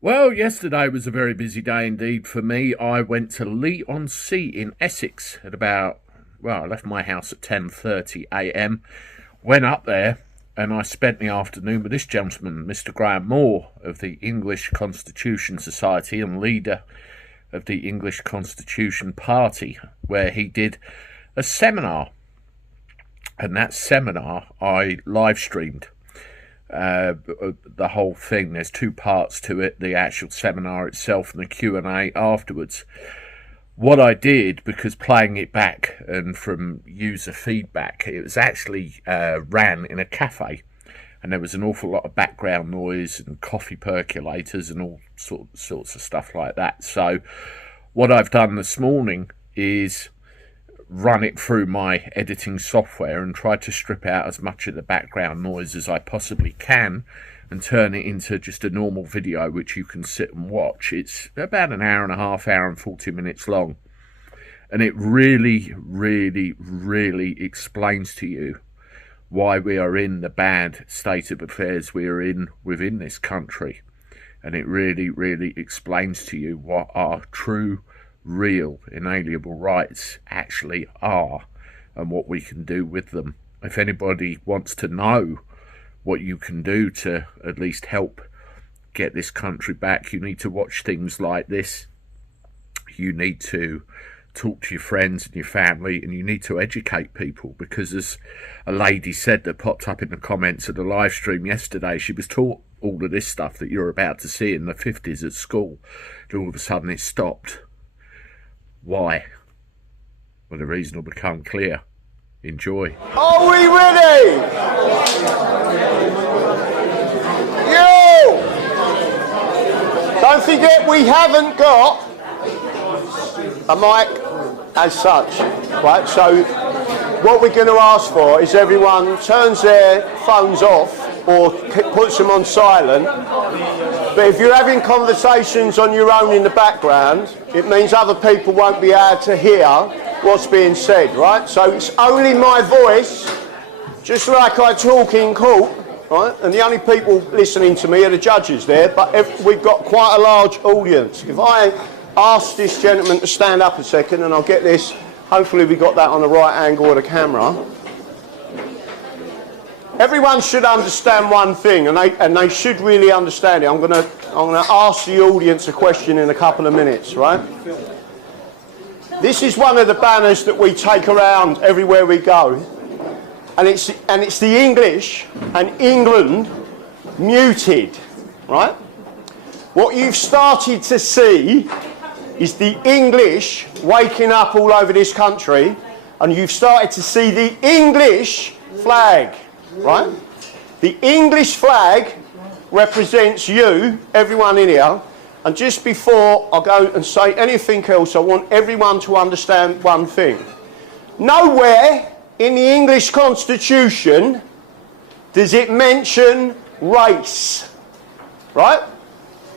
Well, yesterday was a very busy day indeed for me. I went to Leigh-on-Sea in Essex at I left my house at 10:30 a.m. Went up there and I spent the afternoon with this gentleman, Mr. Graham Moore of the English Constitution Society and leader of the English Constitution Party, where he did a seminar. And that seminar I live streamed. The whole thing. There's two parts to it: the actual seminar itself and the Q&A afterwards. What I did, because playing it back and from user feedback, it was actually ran in a cafe, and there was an awful lot of background noise and coffee percolators and all sorts of stuff like that. So what I've done this morning is run it through my editing software and try to strip out as much of the background noise as I possibly can and turn it into just a normal video which you can sit and watch. It's about an hour and a half, hour and 40 minutes long, and it really explains to you why we are in the bad state of affairs we are in within this country, and it really explains to you what our true, real, inalienable rights actually are and what we can do with them. If anybody wants to know what you can do to at least help get this country back, you need to watch things like this. You need to talk to your friends and your family, and you need to educate people, because as a lady said that popped up in the comments of the live stream yesterday, she was taught all of this stuff that you're about to see in the 50s at school, and all of a sudden it stopped. Why? Well, the reason will become clear. Enjoy. Are we ready? You! Don't forget, we haven't got a mic as such, right? So what we're going to ask for is everyone turns their phones off or puts them on silent. But if you're having conversations on your own in the background, it means other people won't be able to hear what's being said, right? So it's only my voice, just like I talk in court, right? And the only people listening to me are the judges there, but we've got quite a large audience. If I ask this gentleman to stand up a second, and I'll get this, hopefully we got that on the right angle of the camera. Everyone should understand one thing, and they should really understand it. I'm going to ask the audience a question in a couple of minutes, right? This is one of the banners that we take around everywhere we go, and it's the English and England muted, right? What you've started to see is the English waking up all over this country, and you've started to see the English flag. Right? The English flag represents you, everyone in here, and just before I go and say anything else, I want everyone to understand one thing. Nowhere in the English Constitution does it mention race, right?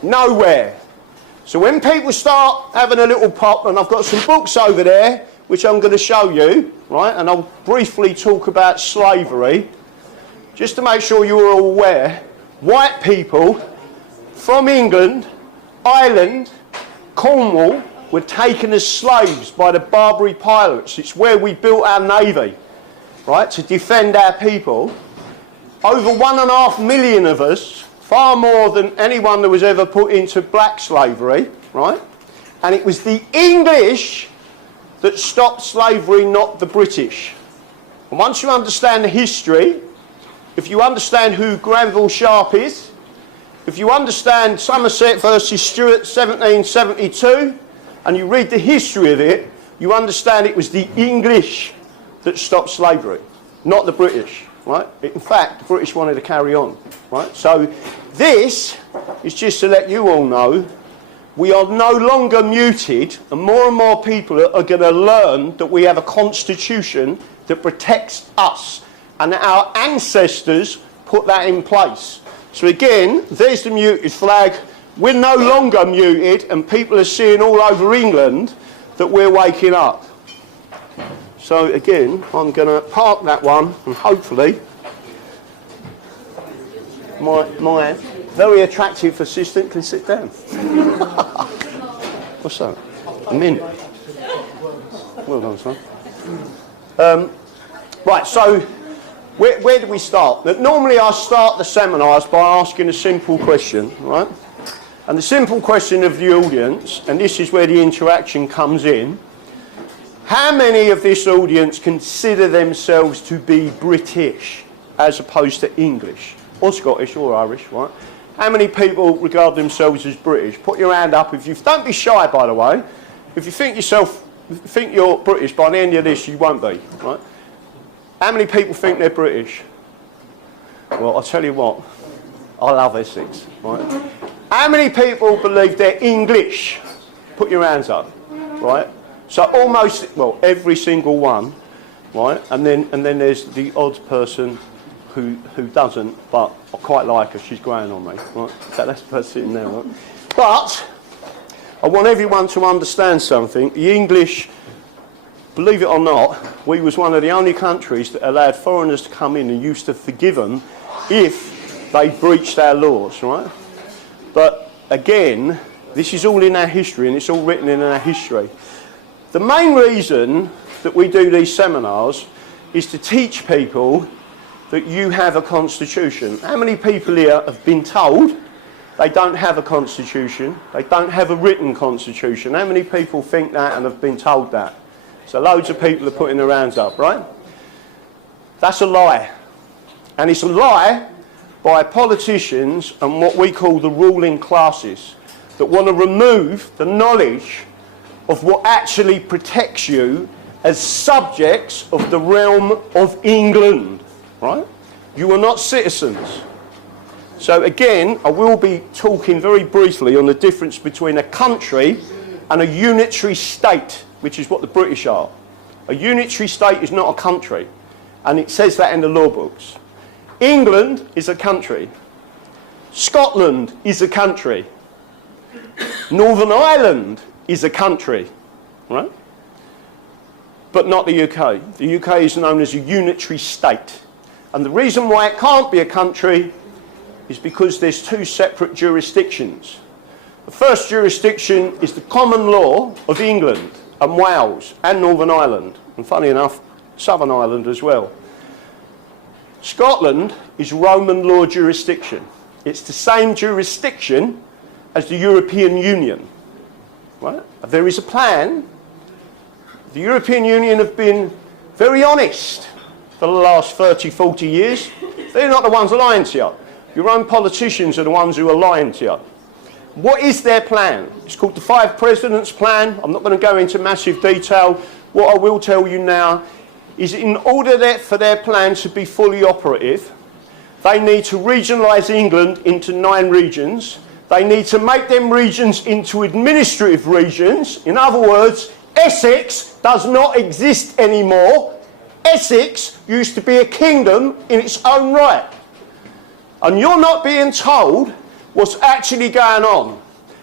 Nowhere. So when people start having a little pop, and I've got some books over there which I'm going to show you, right, and I'll briefly talk about slavery, just to make sure you're all aware, white people from England, Ireland, Cornwall were taken as slaves by the Barbary pirates. It's where we built our navy, right, to defend our people. Over 1.5 million of us, far more than anyone that was ever put into black slavery, right? And it was the English that stopped slavery, not the British. And once you understand the history, if you understand who Granville Sharp is, if you understand Somerset versus Stuart 1772, and you read the history of it, you understand it was the English that stopped slavery, not the British, right? In fact, the British wanted to carry on, right? So this is just to let you all know we are no longer muted, and more people are going to learn that we have a constitution that protects us. And our ancestors put that in place. So again, there's the muted flag. We're no longer muted, and people are seeing all over England that we're waking up. So again, I'm going to park that one, and hopefully my Very attractive assistant, can sit down. What's that? A mint. Well done, son. Right, so where do we start? Normally I start the seminars by asking a simple question, right? And the simple question of the audience, and this is where the interaction comes in, how many of this audience consider themselves to be British as opposed to English? Or Scottish or Irish, right? How many people regard themselves as British? Put your hand up if you... Don't be shy, by the way. If you think you're British, by the end of this, you won't be, right? How many people think they're British? Well, I'll tell you what. I love Essex, right? How many people believe they're English? Put your hands up, right? So almost, well, every single one, right? And then there's the odd person who doesn't, but I quite like her. She's growing on me, right? So that's the person sitting there, right? But I want everyone to understand something. The English, believe it or not, we was one of the only countries that allowed foreigners to come in and used to forgive them if they breached our laws, right? But again, this is all in our history, and it's all written in our history. The main reason that we do these seminars is to teach people that you have a constitution. How many people here have been told they don't have a constitution, they don't have a written constitution? How many people think that and have been told that? So loads of people are putting their hands up, right? That's a lie. And it's a lie by politicians and what we call the ruling classes that want to remove the knowledge of what actually protects you as subjects of the realm of England. Right? You are not citizens. So again, I will be talking very briefly on the difference between a country and a unitary state, which is what the British are. A unitary state is not a country, and it says that in the law books. England is a country. Scotland is a country. Northern Ireland is a country, right? But not the UK. The UK is known as a unitary state. And the reason why it can't be a country is because there's two separate jurisdictions. The first jurisdiction is the common law of England and Wales and Northern Ireland, and funny enough, Southern Ireland as well. Scotland is Roman law jurisdiction. It's the same jurisdiction as the European Union. Right? There is a plan. The European Union have been very honest for the last 30, 40 years. They're not the ones lying to you. Your own politicians are the ones who are lying to you. What is their plan? It's called the Five Presidents' Plan. I'm not going to go into massive detail. What I will tell you now is in order for their plan to be fully operative, they need to regionalise England into 9 regions. They need to make them regions into administrative regions. In other words, Essex does not exist anymore. Essex used to be a kingdom in its own right. And you're not being told what's actually going on.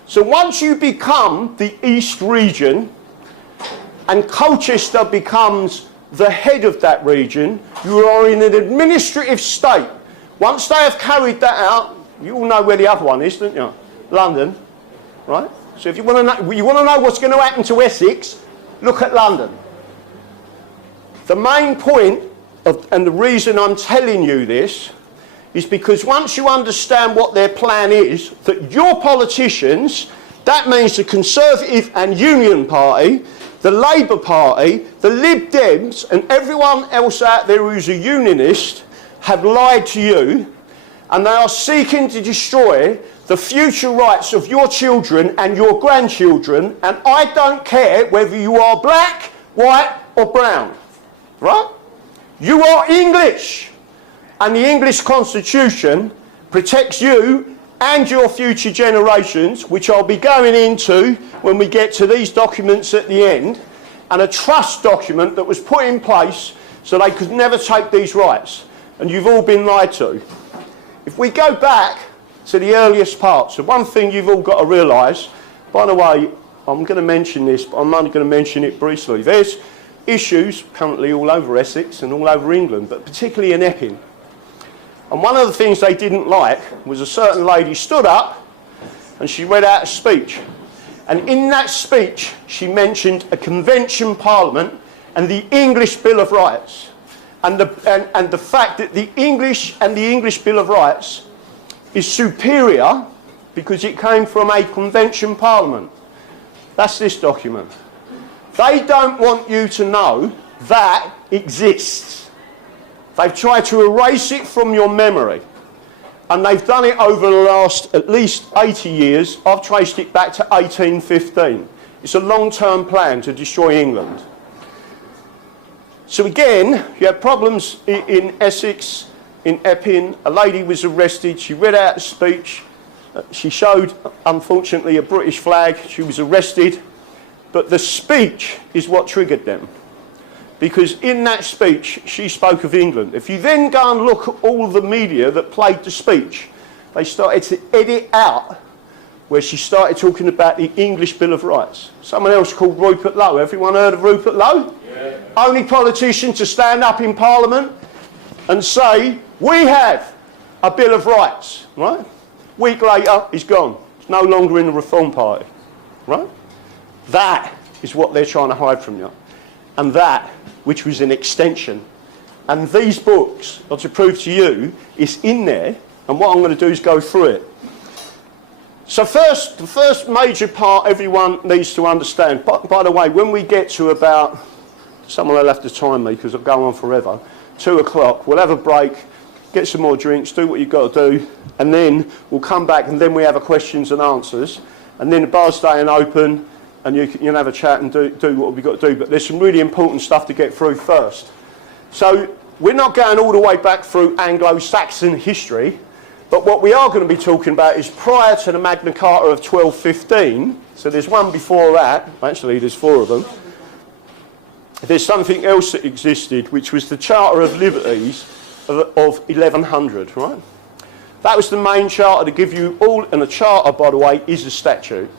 So once you become the East region and Colchester becomes the head of that region, you are in an administrative state. Once they have carried that out, you all know where the other one is, don't you? London, right? So if you want to know what's going to happen to Essex, look at London. The main point and the reason I'm telling you this is because once you understand what their plan is, that your politicians, that means the Conservative and Union Party, the Labour Party, the Lib Dems and everyone else out there who's a unionist have lied to you, and they are seeking to destroy the future rights of your children and your grandchildren, and I don't care whether you are black, white or brown, right? You are English, and the English Constitution protects you and your future generations, which I'll be going into when we get to these documents at the end, and a trust document that was put in place so they could never take these rights. And you've all been lied to. If we go back to the earliest parts, so one thing you've all got to realise, by the way, I'm going to mention this, but I'm only going to mention it briefly. There's issues currently all over Essex and all over England, but particularly in Epping. And one of the things they didn't like was a certain lady stood up and she read out a speech. And in that speech, she mentioned a convention parliament and the English Bill of Rights. And the fact that the English Bill of Rights is superior because it came from a convention parliament. That's this document. They don't want you to know that exists. They've tried to erase it from your memory. And they've done it over the last at least 80 years. I've traced it back to 1815. It's a long-term plan to destroy England. So again, you have problems in Essex, in Epping. A lady was arrested. She read out a speech. She showed, unfortunately, a British flag. She was arrested. But the speech is what triggered them. Because in that speech, she spoke of England. If you then go and look at all the media that played the speech, they started to edit out where she started talking about the English Bill of Rights. Someone else called Rupert Lowe. Everyone heard of Rupert Lowe? Yeah. Only politician to stand up in Parliament and say, we have a Bill of Rights, right? Week later, he's gone. He's no longer in the Reform Party, right? That is what they're trying to hide from you. And that, which was an extension. And these books are to prove to you it's in there, and what I'm going to do is go through it. So the first major part everyone needs to understand, by the way, when we get to about, someone will have to time me because I'll go on forever, 2 o'clock, we'll have a break, get some more drinks, do what you've got to do, and then we'll come back and then we have a questions and answers, and then the bar's staying open, and you can have a chat and do what we've got to do. But there's some really important stuff to get through first. So we're not going all the way back through Anglo-Saxon history, but what we are going to be talking about is prior to the Magna Carta of 1215. So there's one before that. Actually, there's 4 of them. There's something else that existed, which was the Charter of Liberties of 1100, right? That was the main charter to give you all, and a charter, by the way, is a statute.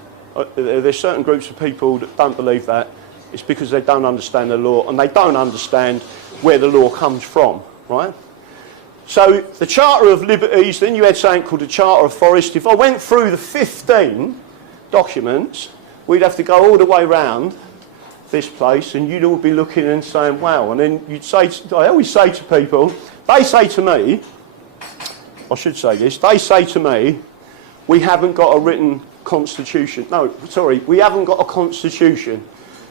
There's certain groups of people that don't believe that. It's because they don't understand the law and they don't understand where the law comes from, right? So the Charter of Liberties, then you had something called the Charter of Forest. If I went through the 15 documents, we'd have to go all the way round this place and you'd all be looking and saying, wow. And then you'd say, I always say to people, they say to me, I should say this, they say to me, we haven't got a written constitution. No, sorry, we haven't got a constitution.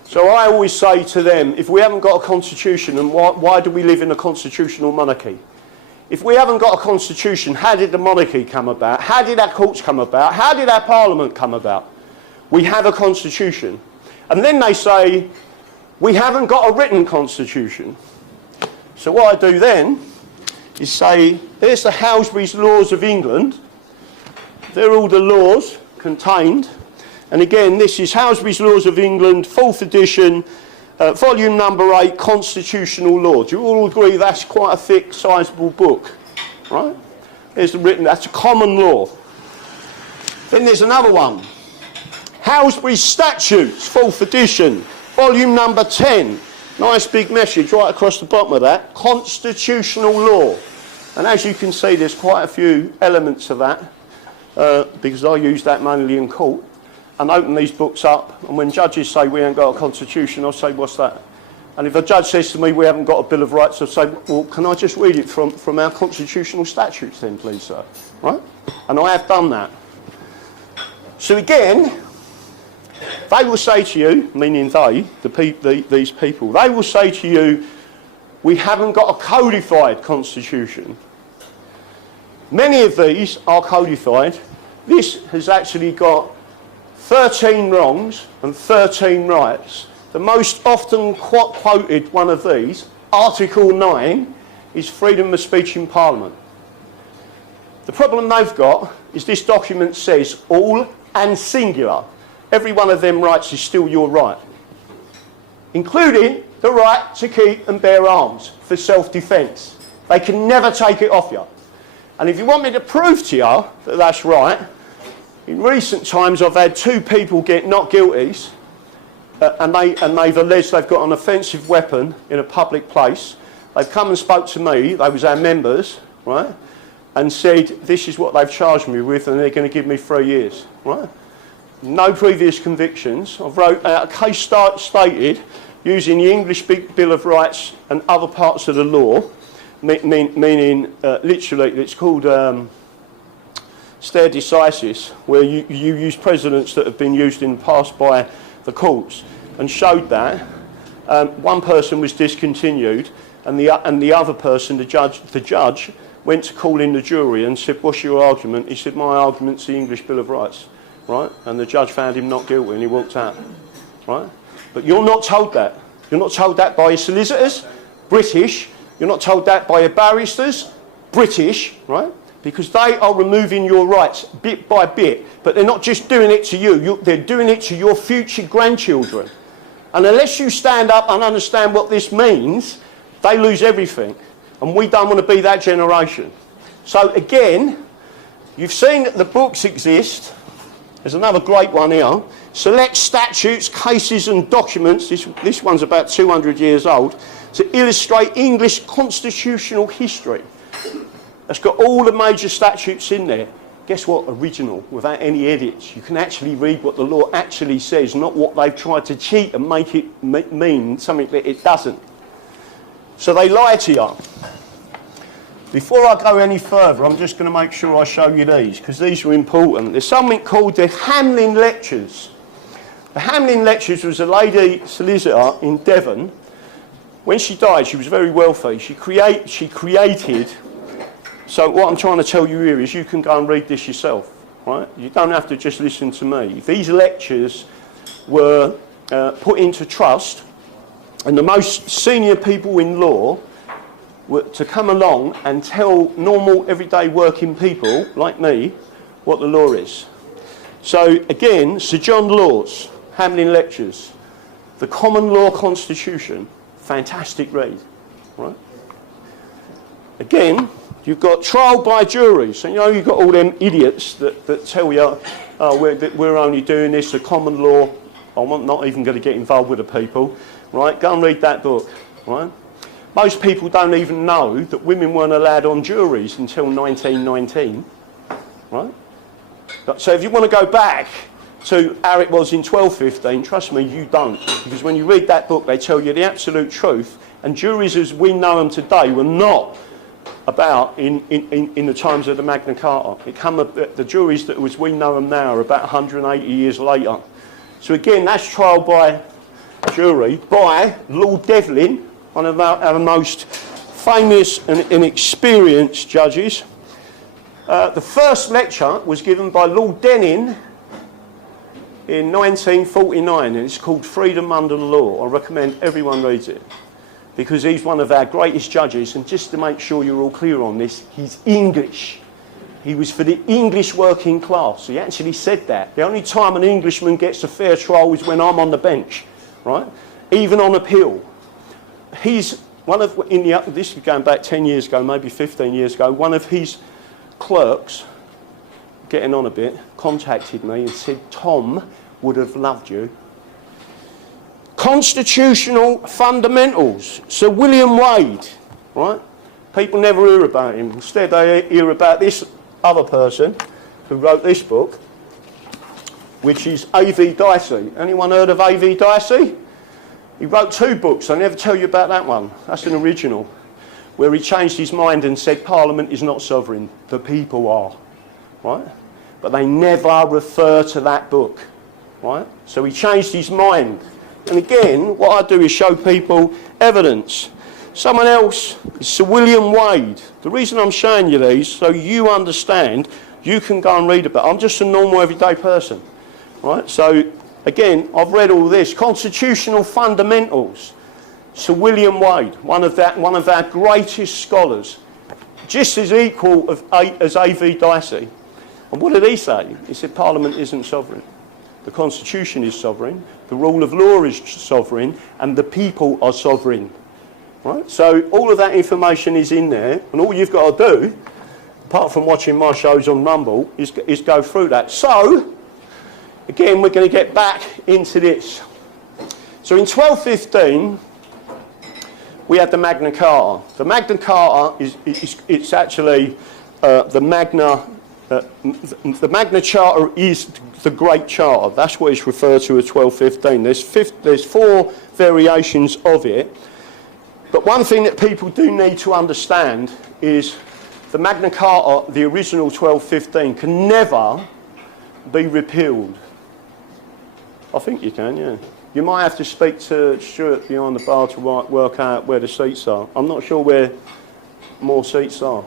So I always say to them, if we haven't got a constitution, then why do we live in a constitutional monarchy? If we haven't got a constitution, how did the monarchy come about? How did our courts come about? How did our parliament come about? We have a constitution. And then they say, we haven't got a written constitution. So what I do then is say, here's the Halsbury's Laws of England. They're all the laws contained, and again this is Halsbury's Laws of England, 4th edition, volume number 8, Constitutional Law. Do you all agree that's quite a thick, sizable book, right? There's the written, that's a common law. Then there's another one, Halsbury's Statutes, 4th edition, volume number 10, nice big message right across the bottom of that, Constitutional Law. And as you can see, there's quite a few elements of that. Because I use that mainly in court, and open these books up, and when judges say we ain't got a constitution, I'll say, what's that? And if a judge says to me we haven't got a Bill of Rights, I'll say, well, can I just read it from our constitutional statutes then, please, sir? Right? And I have done that. So again, they will say to you, meaning they, these people, they will say to you, we haven't got a codified constitution. Many of these are codified. This has actually got 13 wrongs and 13 rights. The most often quoted one of these, Article 9, is freedom of speech in Parliament. The problem they've got is this document says all and singular. Every one of them rights is still your right, including the right to keep and bear arms for self-defence. They can never take it off you. And if you want me to prove to you that that's right, in recent times I've had 2 people get not guilties and they've alleged they've got an offensive weapon in a public place. They've come and spoke to me, they was our members, right? and said, this is what they've charged me with, and they're going to give me 3 years, right? No previous convictions. I've wrote out a case stated using the English Bill of Rights and other parts of the law, meaning literally it's called stare decisis, where you use precedents that have been used in the past by the courts, and showed that one person was discontinued, and the other person, the judge went to call in the jury and said, what's your argument? He said, my argument's the English Bill of Rights, right? And the judge found him not guilty and he walked out, right? But you're not told that. You're not told that by your solicitors, British. You're not told that by your barristers, British, right? Because they are removing your rights bit by bit. But they're not just doing it to you, they're doing it to your future grandchildren. And unless you stand up and understand what this means, they lose everything. And we don't want to be that generation. So again, you've seen that the books exist. There's another great one here. Select statutes, cases and documents, this one's about 200 years old, to illustrate English constitutional history. That's got all the major statutes in there. Guess what? Original, without any edits. You can actually read what the law actually says, not what they've tried to cheat and make it mean something that it doesn't. So they lie to you. Before I go any further, I'm just going to make sure I show you these, because these are important. There's something called the Hamlin Lectures. The Hamlin Lectures was a lady solicitor in Devon. When she died, she was very wealthy. She created... So what I'm trying to tell you here is you can go and read this yourself, right? You don't have to just listen to me. These lectures were put into trust, and the most senior people in law were to come along and tell normal, everyday working people, like me, what the law is. So again, Sir John Law's Hamlin Lectures, the Common Law Constitution, fantastic read, right? Again, you've got trial by jury. So, you know, you've got all them idiots that tell you, oh, we're only doing this, the common law. I'm not even going to get involved with the people, right? Go and read that book, right? Most people don't even know that women weren't allowed on juries until 1919, right? So if you want to go back to how it was in 1215, trust me, you don't. Because when you read that book, they tell you the absolute truth. And juries as we know them today were not about in the times of the Magna Carta. The juries that as we know them now are about 180 years later. So again, that's trial by jury by Lord Devlin, one of our most famous and experienced judges. The first lecture was given by Lord Denning in 1949, and it's called Freedom Under the Law. I recommend everyone reads it, because he's one of our greatest judges, and just to make sure you're all clear on this, he's English. He was for the English working class. He actually said that. The only time an Englishman gets a fair trial is when I'm on the bench, right? Even on appeal. He's one of, this is going back 10 years ago, maybe 15 years ago, one of his clerks, getting on a bit, contacted me and said, Tom would have loved you. Constitutional fundamentals. Sir William Wade, right? People never hear about him. Instead, they hear about this other person who wrote this book, which is A.V. Dicey. Anyone heard of A.V. Dicey? He wrote 2 books. I never tell you about that one. That's an original, where he changed his mind and said Parliament is not sovereign, the people are, right? But they never refer to that book, right? So he changed his mind. And again, what I do is show people evidence. Someone else is Sir William Wade. The reason I'm showing you these, so you understand, you can go and read about it. I'm just a normal everyday person, right? So again, I've read all this. Constitutional fundamentals. Sir William Wade, one of our greatest scholars, just as equal as A.V. Dicey. And what did he say? He said Parliament isn't sovereign. The Constitution is sovereign, the rule of law is sovereign, and the people are sovereign. Right? So all of that information is in there, and all you've got to do, apart from watching my shows on Rumble, is go through that. So, again, we're going to get back into this. So in 1215, we had the Magna Carta. The Magna Carta it's actually the Magna Charta is the Great Charter. That's what it's referred to as 1215. There's 4 variations of it. But one thing that people do need to understand is the Magna Carta, the original 1215, can never be repealed. I think you can, yeah. You might have to speak to Stuart behind the bar to work out where the seats are. I'm not sure where more seats are.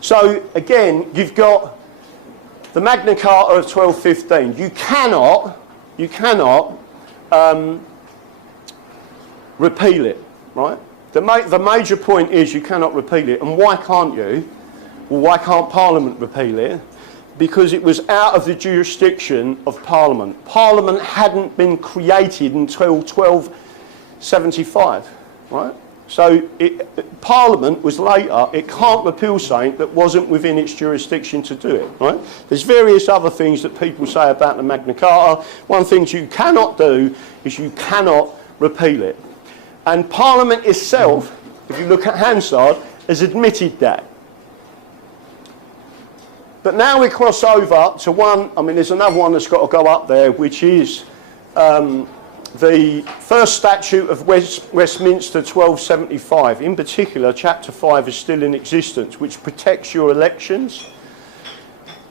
So, again, you've got the Magna Carta of 1215. You cannot repeal it, right? The major point is you cannot repeal it. And why can't you? Well, why can't Parliament repeal it? Because it was out of the jurisdiction of Parliament. Parliament hadn't been created until 1275, right? So Parliament was later. It can't repeal something that wasn't within its jurisdiction to do it, right? There's various other things that people say about the Magna Carta. One thing you cannot do is you cannot repeal it. And Parliament itself, if you look at Hansard, has admitted that. But now we cross over to one, there's another one that's got to go up there, which is the first statute of Westminster 1275. In particular, Chapter 5 is still in existence, which protects your elections,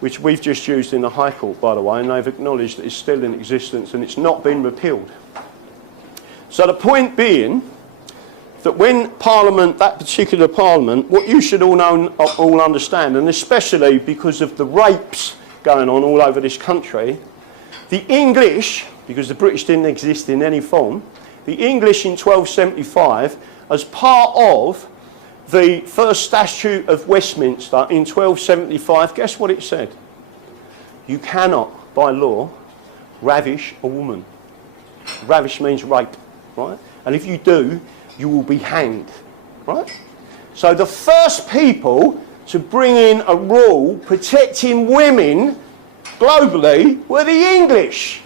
which we've just used in the High Court, by the way, and they've acknowledged that it's still in existence and it's not been repealed. So the point being that when Parliament, that particular Parliament, what you should all understand, and especially because of the rapes going on all over this country, the English, because the British didn't exist in any form, the English in 1275, as part of the first statute of Westminster in 1275, guess what it said? You cannot, by law, ravish a woman. Ravish means rape. Right? And if you do, you will be hanged. Right? So the first people to bring in a rule protecting women globally were the English.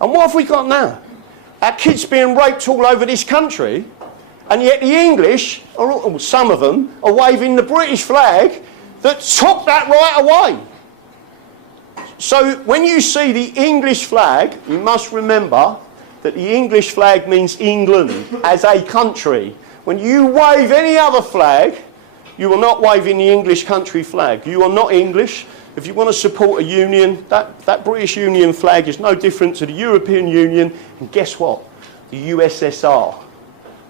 And what have we got now? Our kids being raped all over this country, and yet the English, or some of them, are waving the British flag that took that right away. So when you see the English flag, you must remember that the English flag means England as a country. When you wave any other flag, you are not waving the English country flag. You are not English. If you want to support a union, that British Union flag is no different to the European Union. And guess what? The USSR,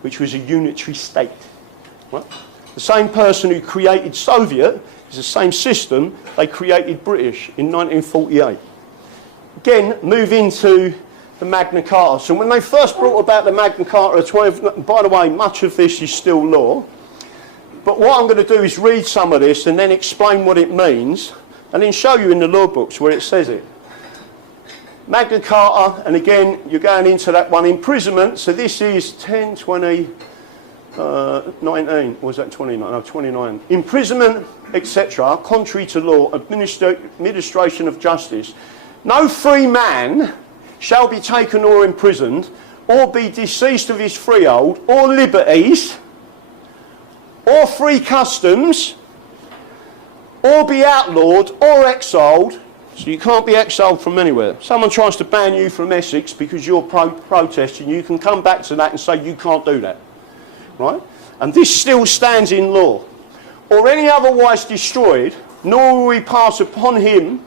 which was a unitary state. Right? The same person who created Soviet is the same system they created British in 1948. Again, move into the Magna Carta. So when they first brought about the Magna Carta, by the way, much of this is still law. But what I'm going to do is read some of this and then explain what it means, and then show you in the law books where it says it. Magna Carta, and again, you're going into that one, imprisonment. So this is 10, 20, 19, or was that 29? No, 29. Imprisonment, etc., contrary to law, administration of justice. No free man shall be taken or imprisoned, or be deceased of his freehold, or liberties, or free customs, or be outlawed or exiled. So you can't be exiled from anywhere. Someone tries to ban you from Essex because you're protesting, you can come back to that and say you can't do that. Right? And this still stands in law. Or any otherwise destroyed, nor will we pass upon him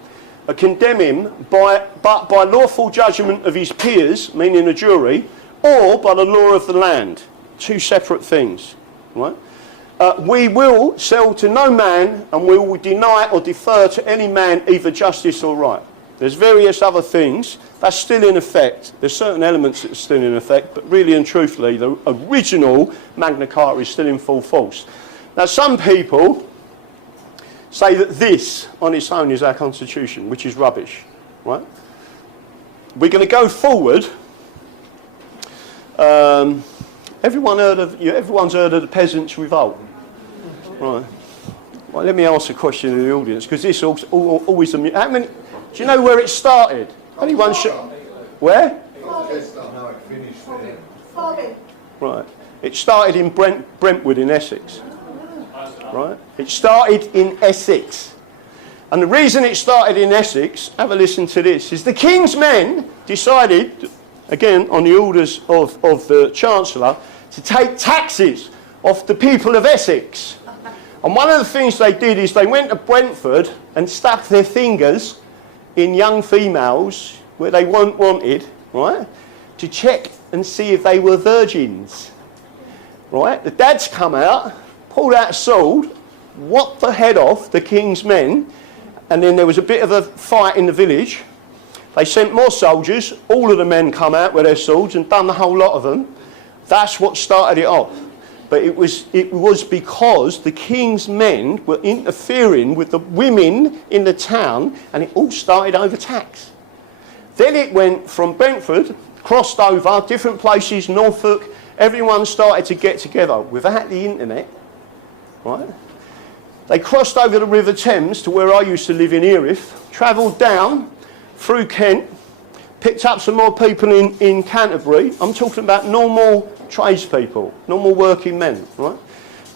or condemn him but by lawful judgment of his peers, meaning a jury, or by the law of the land. Two separate things. Right? We will sell to no man, and we will deny or defer to any man either justice or right. There's various other things. That's still in effect. There's certain elements that are still in effect, but really and truthfully, the original Magna Carta is still in full force. Now, some people say that this on its own is our constitution, which is rubbish. Right? We're going to go forward. Everyone's heard of the Peasants' Revolt. Right. Well, let me ask a question to the audience, because this always amuses. How many? Do you know where it started? Anyone? Where? Right. It started in Brentwood in Essex. right? It started in Essex. And the reason it started in Essex, have a listen to this, is the King's men decided, again on the orders of the Chancellor, to take taxes off the people of Essex. And one of the things they did is they went to Brentford and stuck their fingers in young females where they weren't wanted, right, to check and see if they were virgins. Right? The dads come out, pulled out a sword, whopped the head off the King's men, and then there was a bit of a fight in the village. They sent more soldiers, all of the men come out with their swords and done the whole lot of them. That's what started it off. But it was because the King's men were interfering with the women in the town, and it all started over tax. Then it went from Brentford, crossed over, different places, Norfolk, everyone started to get together without the internet, right? They crossed over the River Thames to where I used to live in Erith, travelled down through Kent, picked up some more people in Canterbury. I'm talking about normal tradespeople, normal working men, right?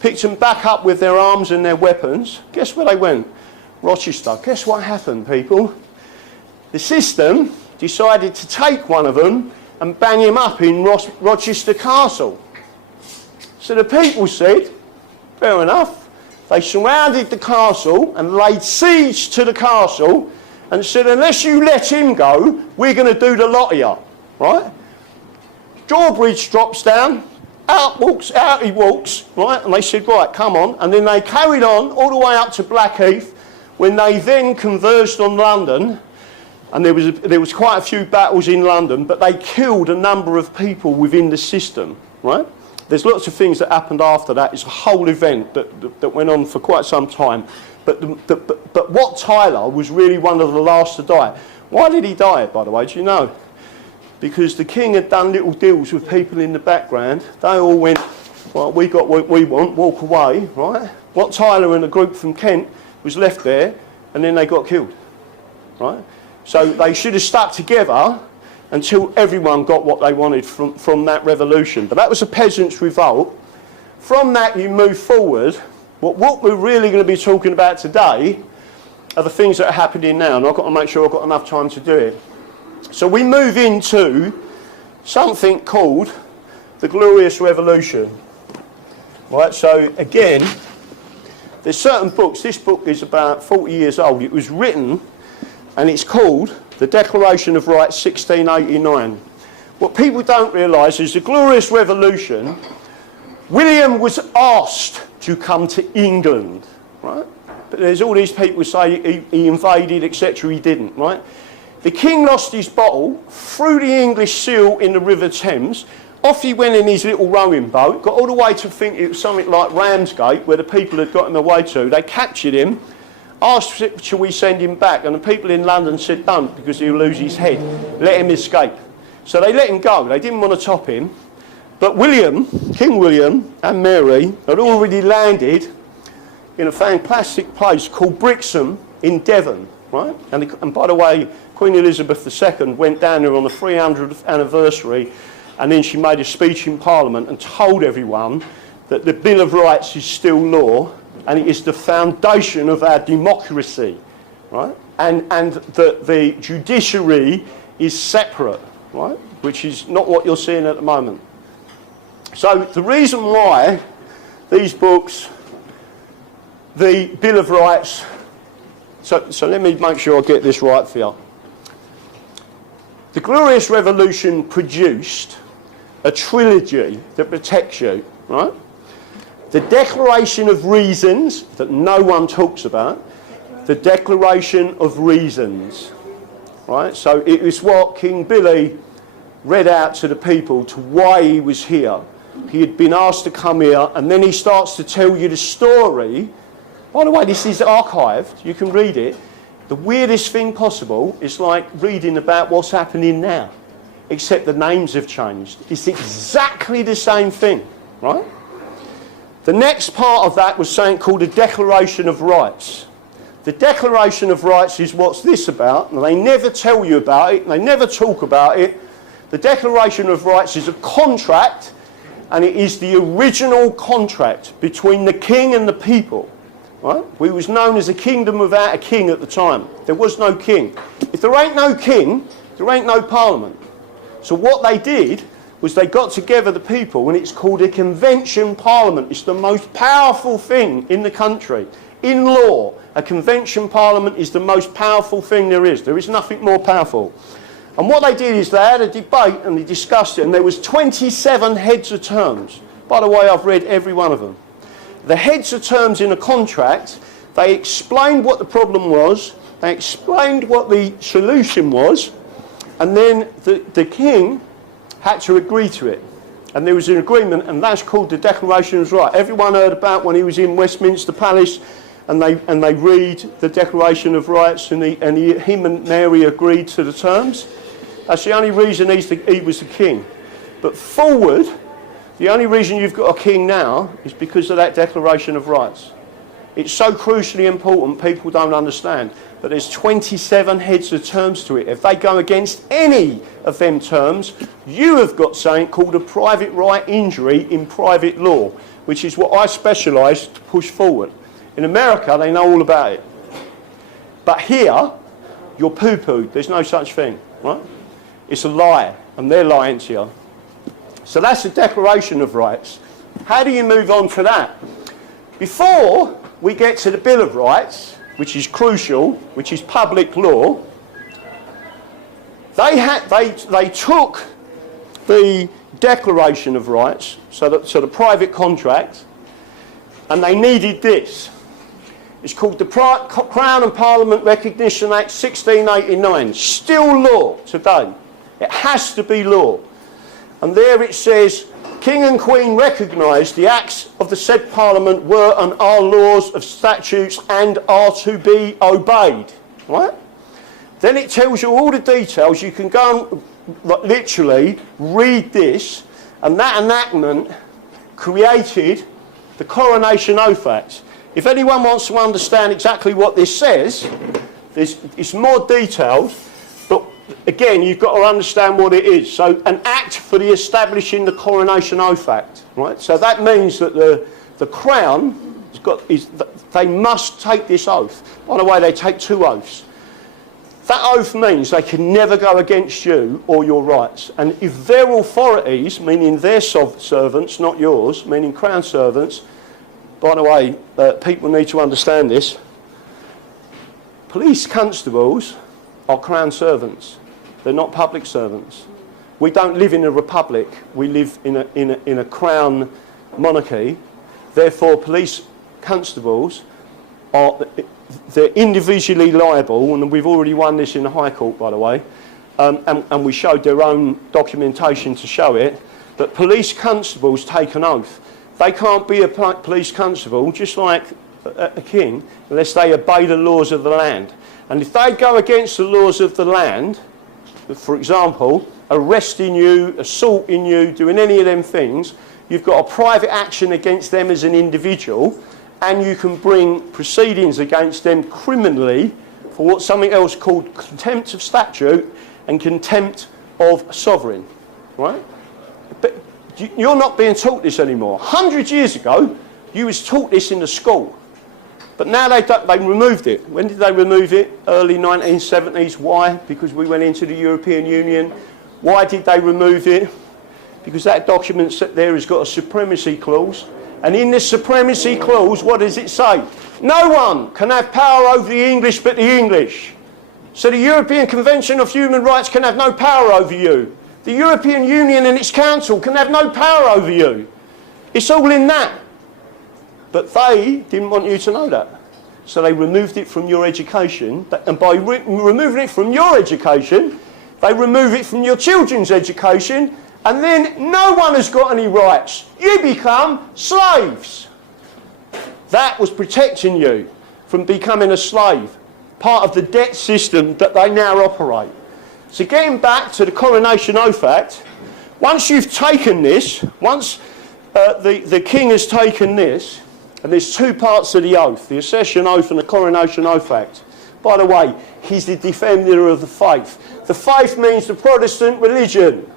Picked them back up with their arms and their weapons. Guess where they went? Rochester. Guess what happened, people? The system decided to take one of them and bang him up in Rochester Castle. So the people said, fair enough. They surrounded the castle and laid siege to the castle and said, unless you let him go, we're going to do the lot of you, right? Drawbridge drops down, out he walks, right? And they said, right, come on. And then they carried on all the way up to Blackheath, when they then converged on London. And there was quite a few battles in London, but they killed a number of people within the system, right? There's lots of things that happened after that. It's a whole event that went on for quite some time. But Wat Tyler was really one of the last to die. Why did he die, by the way? Do you know? Because the king had done little deals with people in the background. They all went, well, we got what we want, walk away, right? Wat Tyler and a group from Kent was left there, and then they got killed, right? So they should have stuck together until everyone got what they wanted from that revolution. But that was a peasants' revolt. From that you move forward. What we're really going to be talking about today are the things that are happening now, and I've got to make sure I've got enough time to do it. So we move into something called the Glorious Revolution. Right, so again, there's certain books. This book is about 40 years old. It was written, and it's called The Declaration of Rights, 1689. What people don't realise is the Glorious Revolution, William was asked to come to England, right? But there's all these people who say he invaded, etc. He didn't, right? The king lost his bottle, threw the English seal in the River Thames, off he went in his little rowing boat, got all the way to think it was something like Ramsgate, where the people had got him away to. They captured him, asked, shall we send him back? And the people in London said, don't, because he'll lose his head. Let him escape. So they let him go. They didn't want to top him. But William, King William and Mary had already landed in a fantastic place called Brixham in Devon, right? And by the way, Queen Elizabeth II went down there on the 300th anniversary, and then she made a speech in Parliament and told everyone that the Bill of Rights is still law, and it is the foundation of our democracy, right? And that the judiciary is separate, right? Which is not what you're seeing at the moment. So the reason why these books, the Bill of Rights, so let me make sure I get this right for you. The Glorious Revolution produced a trilogy that protects you, right? The Declaration of Reasons, that no one talks about, the Declaration of Reasons, right? So it was what King Billy read out to the people to why he was here. He had been asked to come here, and then he starts to tell you the story. By the way, this is archived, you can read it. The weirdest thing possible is like reading about what's happening now, except the names have changed. It's exactly the same thing, right? The next part of that was something called the Declaration of Rights. The Declaration of Rights is what's this about, and they never tell you about it, and they never talk about it. The Declaration of Rights is a contract and it is the original contract between the king and the people. Right? We was known as a kingdom without a king at the time. There was no king. If there ain't no king, there ain't no parliament. So what they did was they got together the people, and it's called a convention parliament. It's the most powerful thing in the country. In law, a convention parliament is the most powerful thing there is. There is nothing more powerful. And what they did is they had a debate and they discussed it, and there was 27 heads of terms. By the way, I've read every one of them. The heads of terms in a contract, they explained what the problem was, they explained what the solution was, and then the king had to agree to it. And there was an agreement, and that's called the Declaration of Rights. Everyone heard about when he was in Westminster Palace, and they read the Declaration of Rights, and him and Mary agreed to the terms. That's the only reason he was the king. But forward, the only reason you've got a king now is because of that Declaration of Rights. It's so crucially important, people don't understand. But there's 27 heads of terms to it. If they go against any of them terms, you have got something called a private right injury in private law, which is what I specialise to push forward. In America, they know all about it. But here, you're poo-pooed. There's no such thing, right? It's a lie, and they're lying to you. So that's the Declaration of Rights. How do you move on to that? Before we get to the Bill of Rights, which is crucial, which is public law, they took the Declaration of Rights, so the private contract, and they needed this. It's called the Crown and Parliament Recognition Act 1689. Still law today. It has to be law. And there it says, King and Queen recognise the acts of the said Parliament were and are laws of statutes and are to be obeyed. Right? Then it tells you all the details. You can go and literally read this, and that enactment created the Coronation Oath Act. If anyone wants to understand exactly what this says, it's more detailed, but again, you've got to understand what it is. So, an act for the establishing the Coronation Oath Act, right? So that means that the Crown they must take this oath. By the way, they take 2 oaths. That oath means they can never go against you or your rights. And if their authorities, meaning their servants, not yours, meaning Crown servants, by the way, people need to understand this. Police constables are Crown servants. They're not public servants. We don't live in a republic. We live in a Crown monarchy. Therefore, police constables they're individually liable, and we've already won this in the High Court, by the way, and we showed their own documentation to show it. But police constables take an oath. They can't be a police constable, just like a king, unless they obey the laws of the land. And if they go against the laws of the land, for example, arresting you, assaulting you, doing any of them things, you've got a private action against them as an individual, and you can bring proceedings against them criminally for what's something else called contempt of statute and contempt of sovereign, right? But you're not being taught this anymore. 100 years ago, you was taught this in the school. But now they removed it. When did they remove it? Early 1970s. Why? Because we went into the European Union. Why did they remove it? Because that document there has got a supremacy clause. And in this supremacy clause, what does it say? No one can have power over the English but the English. So the European Convention of Human Rights can have no power over you. The European Union and its council can have no power over you. It's all in that. But they didn't want you to know that. So they removed it from your education. And by removing it from your education, they remove it from your children's education. And then no one has got any rights. You become slaves. That was protecting you from becoming a slave. Part of the debt system that they now operate. So getting back to the Coronation Oath Act, once you've taken this, once the king has taken this, and there's 2 parts of the oath, the Accession Oath and the Coronation Oath Act. By the way, he's the defender of the faith. The faith means the Protestant religion,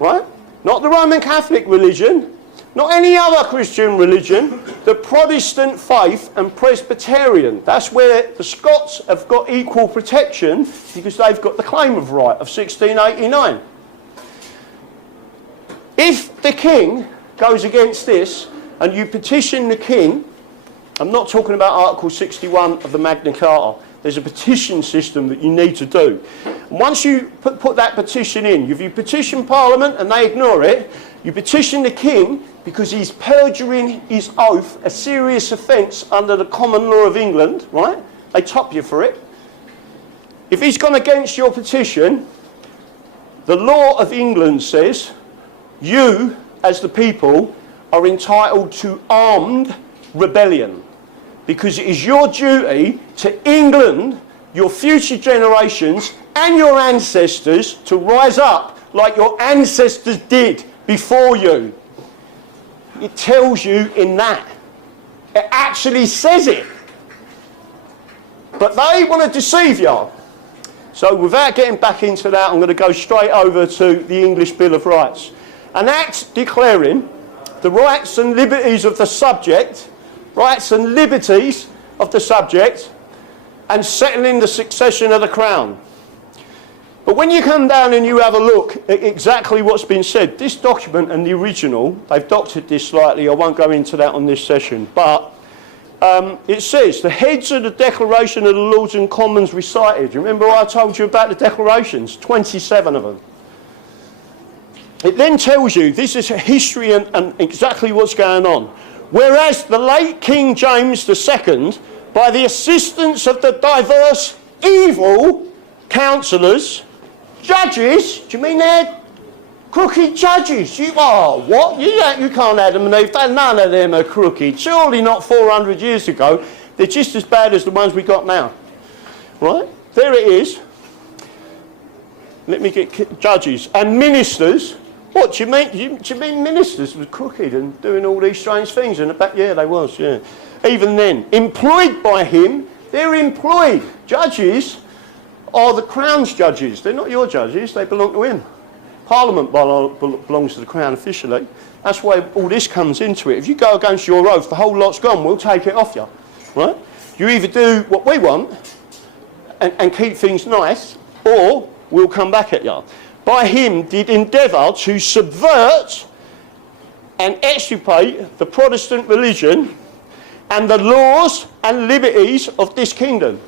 right? Not the Roman Catholic religion. Not any other Christian religion, the Protestant faith and Presbyterian. That's where the Scots have got equal protection because they've got the claim of right of 1689. If the king goes against this and you petition the king, I'm not talking about Article 61 of the Magna Carta. There's a petition system that you need to do. And once you put that petition in, if you petition Parliament and they ignore it, you petition the king because he's perjuring his oath, a serious offence under the common law of England, right? They top you for it. If he's gone against your petition, the law of England says you, as the people, are entitled to armed rebellion because it is your duty to England, your future generations and your ancestors to rise up like your ancestors did before you. It tells you in that. It actually says it. But they want to deceive you. So without getting back into that, I'm going to go straight over to the English Bill of Rights. An act declaring the rights and liberties of the subject, rights and liberties of the subject, and settling the succession of the crown. But when you come down and you have a look at exactly what's been said, this document and the original, they've doctored this slightly, I won't go into that on this session, but it says, the heads of the Declaration of the Lords and Commons recited. Remember I told you about the declarations? 27 of them. It then tells you, this is a history and exactly what's going on. Whereas the late King James II, by the assistance of the diverse evil councillors, judges, do you mean they're crooked judges? What? You can't have them. None of them are crooked. Surely not 400 years ago. They're just as bad as the ones we got now. Right? There it is. Let me get judges. And ministers. What, do you mean ministers were crooked and doing all these strange things in the back? Yeah, they was, yeah. Even then, employed by him, they're employed. Judges are the Crown's judges. They're not your judges, they belong to him. Parliament belongs to the Crown officially. That's why all this comes into it. If you go against your oath, the whole lot's gone, we'll take it off you. Right? You either do what we want and keep things nice, or we'll come back at you. By him did endeavour to subvert and extirpate the Protestant religion and the laws and liberties of this kingdom.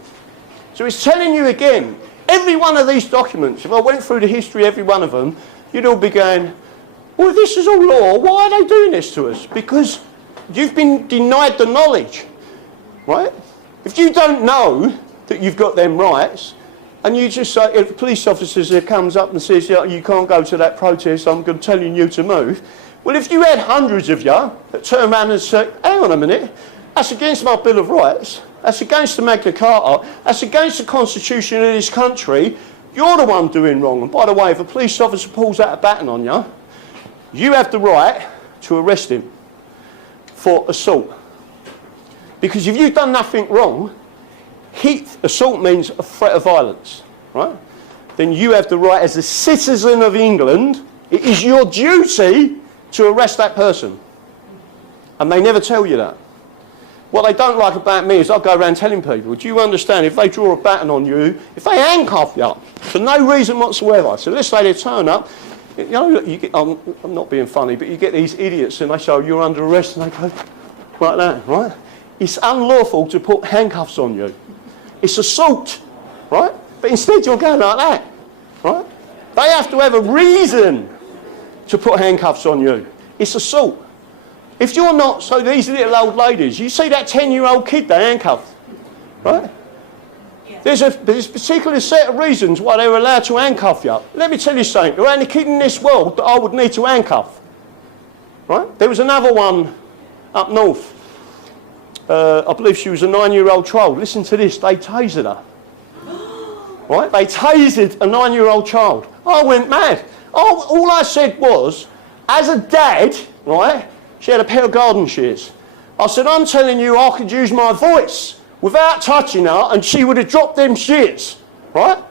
So it's telling you again, every one of these documents, if I went through the history of every one of them, you'd all be going, well, this is all law, why are they doing this to us? Because you've been denied the knowledge, right? If you don't know that you've got them rights, and you just say, if a police officer comes up and says, yeah, you can't go to that protest, I'm telling you to move. Well, if you had hundreds of you that turn around and say, hang on a minute, that's against my Bill of Rights, that's against the Magna Carta, that's against the Constitution of this country, you're the one doing wrong. And by the way, if a police officer pulls out a baton on you, you have the right to arrest him for assault. Because if you've done nothing wrong, assault means a threat of violence, right? Then you have the right as a citizen of England, it is your duty to arrest that person. And they never tell you that. What they don't like about me is I go around telling people, do you understand, if they draw a baton on you, if they handcuff you for no reason whatsoever, so let's say they turn up, you know, I'm not being funny, but you get these idiots and they say, oh, you're under arrest, and they go like that, right? It's unlawful to put handcuffs on you. It's assault, right? But instead you're going like that, right? They have to have a reason to put handcuffs on you. It's assault. If you're not, so these little old ladies, you see that 10-year-old kid they handcuffed, right? Yeah. There's a particular set of reasons why they were allowed to handcuff you. Let me tell you something, there ain't a kid in this world that I would need to handcuff, right? There was another one up north. I believe she was a 9-year-old child. Listen to this, they tasered her. Right? They tasered a 9-year-old child. I went mad. All I said was, as a dad, right, she had a pair of garden shears. I said, I'm telling you I could use my voice without touching her and she would have dropped them shears, right?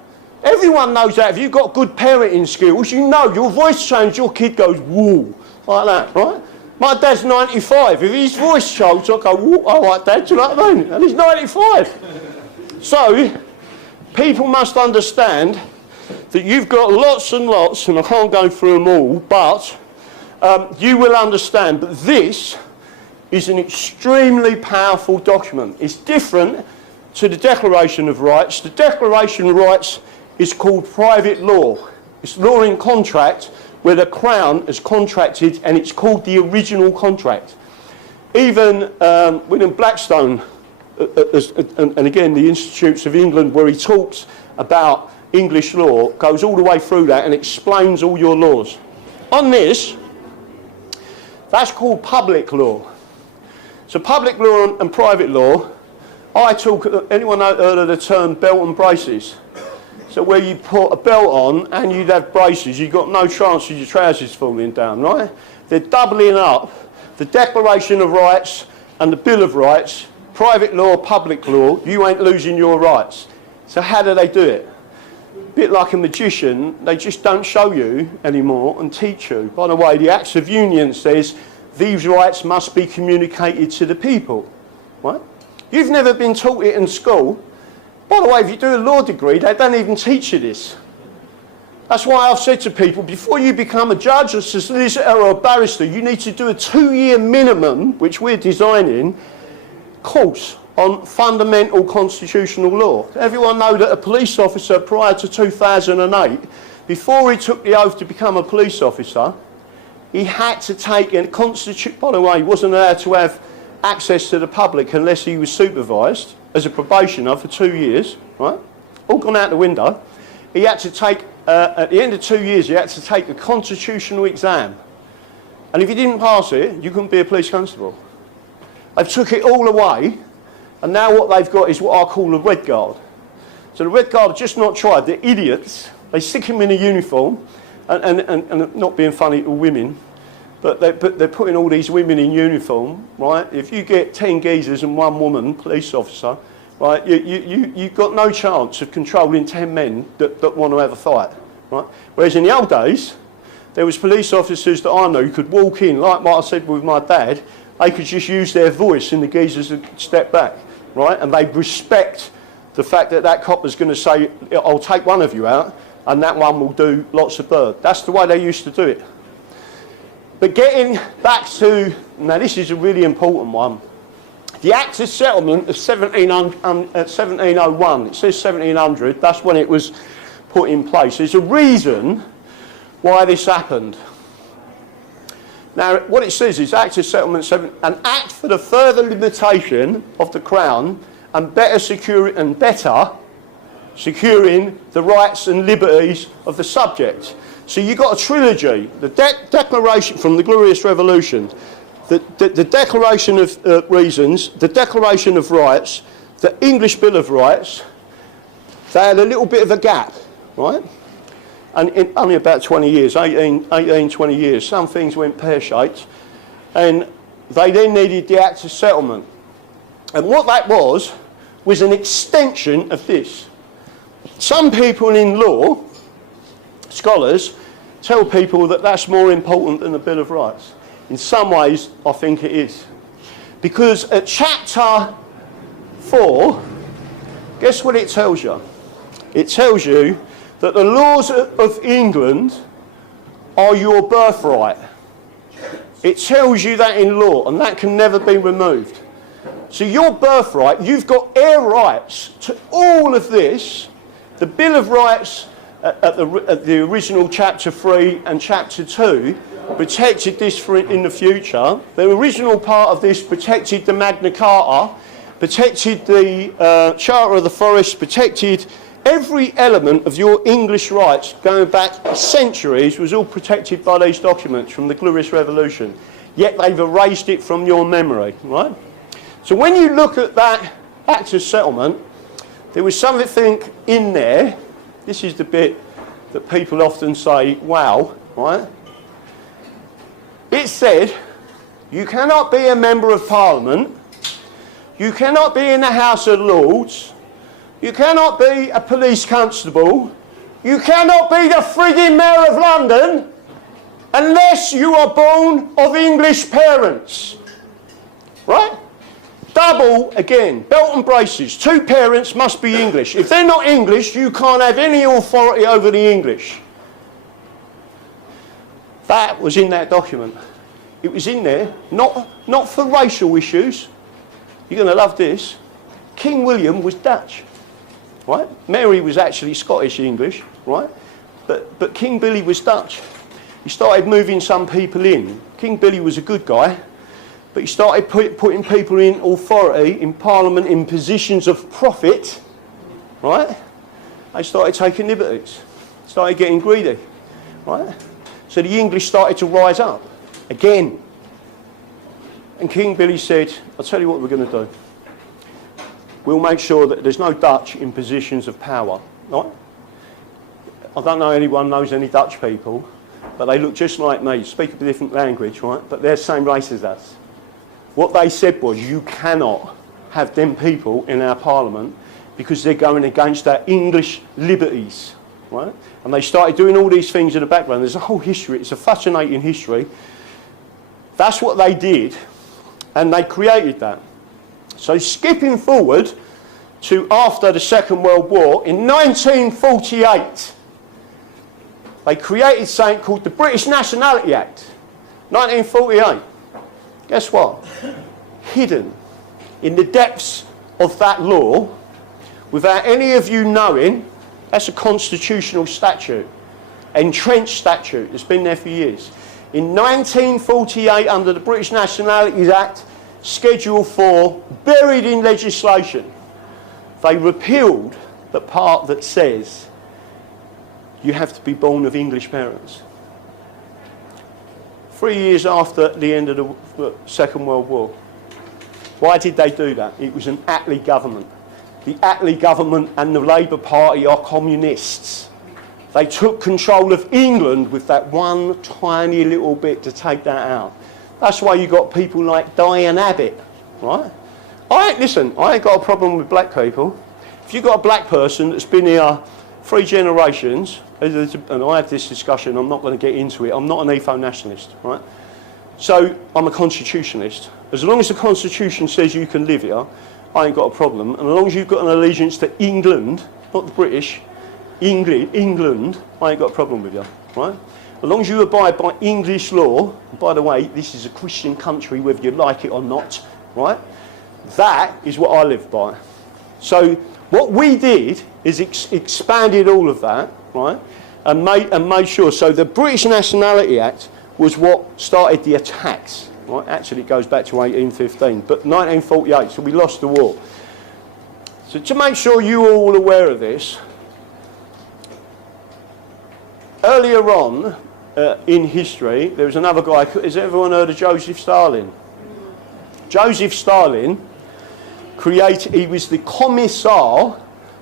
Everyone knows that. If you've got good parenting skills, you know your voice changes, your kid goes, woo, like that, right? My dad's 95. If his voice chokes, I go, "Whoa, all right, Dad," do you know what I mean? And he's 95. So, people must understand that you've got lots and lots, and I can't go through them all, but you will understand that this is an extremely powerful document. It's different to the Declaration of Rights. The Declaration of Rights is called private law. It's law in contract, where the Crown has contracted, and it's called the original contract. Even William Blackstone, and again the Institutes of England, where he talks about English law, goes all the way through that and explains all your laws. On this, that's called public law. So public law and private law, anyone heard of the term belt and braces? So where you put a belt on and you'd have braces, you've got no chance of your trousers falling down, right? They're doubling up the Declaration of Rights and the Bill of Rights, private law, public law, you ain't losing your rights. So how do they do it? A bit like a magician, they just don't show you anymore and teach you. By the way, the Acts of Union says these rights must be communicated to the people, right? You've never been taught it in school. By the way, if you do a law degree, they don't even teach you this. That's why I've said to people, before you become a judge or a solicitor or a barrister, you need to do a 2-year minimum, which we're designing, course on fundamental constitutional law. Everyone know that a police officer prior to 2008, before he took the oath to become a police officer, he had to take a by the way, he wasn't allowed to have access to the public unless he was supervised as a probationer for 2 years, right? All gone out the window. He had to take, at the end of 2 years, he had to take a constitutional exam. And if you didn't pass it, you couldn't be a police constable. They've took it all away, and now what they've got is what I call a red guard. So the red guard have just not tried. They're idiots. They stick him in a uniform, and not being funny to women, but they're putting all these women in uniform, right? If you get 10 geezers and 1 woman, police officer, right, you've got no chance of controlling 10 men that want to have a fight, right? Whereas in the old days, there was police officers that I know could walk in, like what I said with my dad, they could just use their voice and the geezers would step back, right? And they'd respect the fact that that cop was going to say, "I'll take one of you out, and that one will do lots of bird." That's the way they used to do it. But getting back to, now this is a really important one. The Act of Settlement of 1701, it says 1700, that's when it was put in place. There's a reason why this happened. Now, what it says is Act of Settlement, an act for the further limitation of the Crown and better securing the rights and liberties of the subject. So you've got a trilogy, the Declaration from the Glorious Revolution, the Declaration of Reasons, the Declaration of Rights, the English Bill of Rights. They had a little bit of a gap, right? And in only about 20 years, 18, 20 years, some things went pear-shaped, and they then needed the Act of Settlement. And what that was an extension of this. Some people in law, scholars, tell people that that's more important than the Bill of Rights. In some ways, I think it is. Because at chapter 4, guess what it tells you? It tells you that the laws of England are your birthright. It tells you that in law, and that can never be removed. So your birthright, you've got heir rights to all of this. The Bill of Rights at the original chapter 3 and chapter 2 protected this for in the future. The original part of this protected the Magna Carta, protected the Charter of the Forest, protected every element of your English rights going back centuries was all protected by these documents from the Glorious Revolution. Yet they've erased it from your memory, right? So when you look at that Act of Settlement, there was something in there. This is the bit that people often say, wow, right? It said, you cannot be a member of Parliament, you cannot be in the House of Lords, you cannot be a police constable, you cannot be the frigging Mayor of London, unless you are born of English parents. Right? Double, again, belt and braces. 2 parents must be English. If they're not English, you can't have any authority over the English. That was in that document. It was in there, not for racial issues. You're going to love this. King William was Dutch, right? Mary was actually Scottish English, right? But King Billy was Dutch. He started moving some people in. King Billy was a good guy, but he started putting people in authority, in Parliament, in positions of profit, right? They started taking liberties, started getting greedy, right? So the English started to rise up again. And King Billy said, I'll tell you what we're going to do. We'll make sure that there's no Dutch in positions of power, right? I don't know anyone knows any Dutch people, but they look just like me, speak a different language, right? But they're the same race as us. What they said was, you cannot have them people in our Parliament because they're going against our English liberties, right? And they started doing all these things in the background. There's a whole history. It's a fascinating history. That's what they did, and they created that. So skipping forward to after the Second World War, in 1948, they created something called the British Nationality Act, 1948. Guess what? Hidden in the depths of that law, without any of you knowing, that's a constitutional statute, entrenched statute. It's been there for years. In 1948, under the British Nationality Act, Schedule 4, buried in legislation, they repealed the part that says you have to be born of English parents. 3 years after the end of the Second World War. Why did they do that? It was an Attlee government. The Attlee government and the Labour Party are communists. They took control of England with that one tiny little bit to take that out. That's why you got people like Diane Abbott, right? I ain't got a problem with black people. If you've got a black person that's been here 3 generations, and I had this discussion, I'm not going to get into it, I'm not an ethno-nationalist, right? So I'm a constitutionalist. As long as the Constitution says you can live here, I ain't got a problem. And as long as you've got an allegiance to England, not the British, England, I ain't got a problem with you, right? As long as you abide by English law, and by the way, this is a Christian country, whether you like it or not, right? That is what I live by. So what we did is expanded all of that, right? And made sure. So the British Nationality Act was what started the attacks, right? Actually, it goes back to 1815, but 1948, so we lost the war. So to make sure you're all aware of this, earlier on in history, there was another guy. Has everyone heard of Joseph Stalin? Joseph Stalin he was the commissar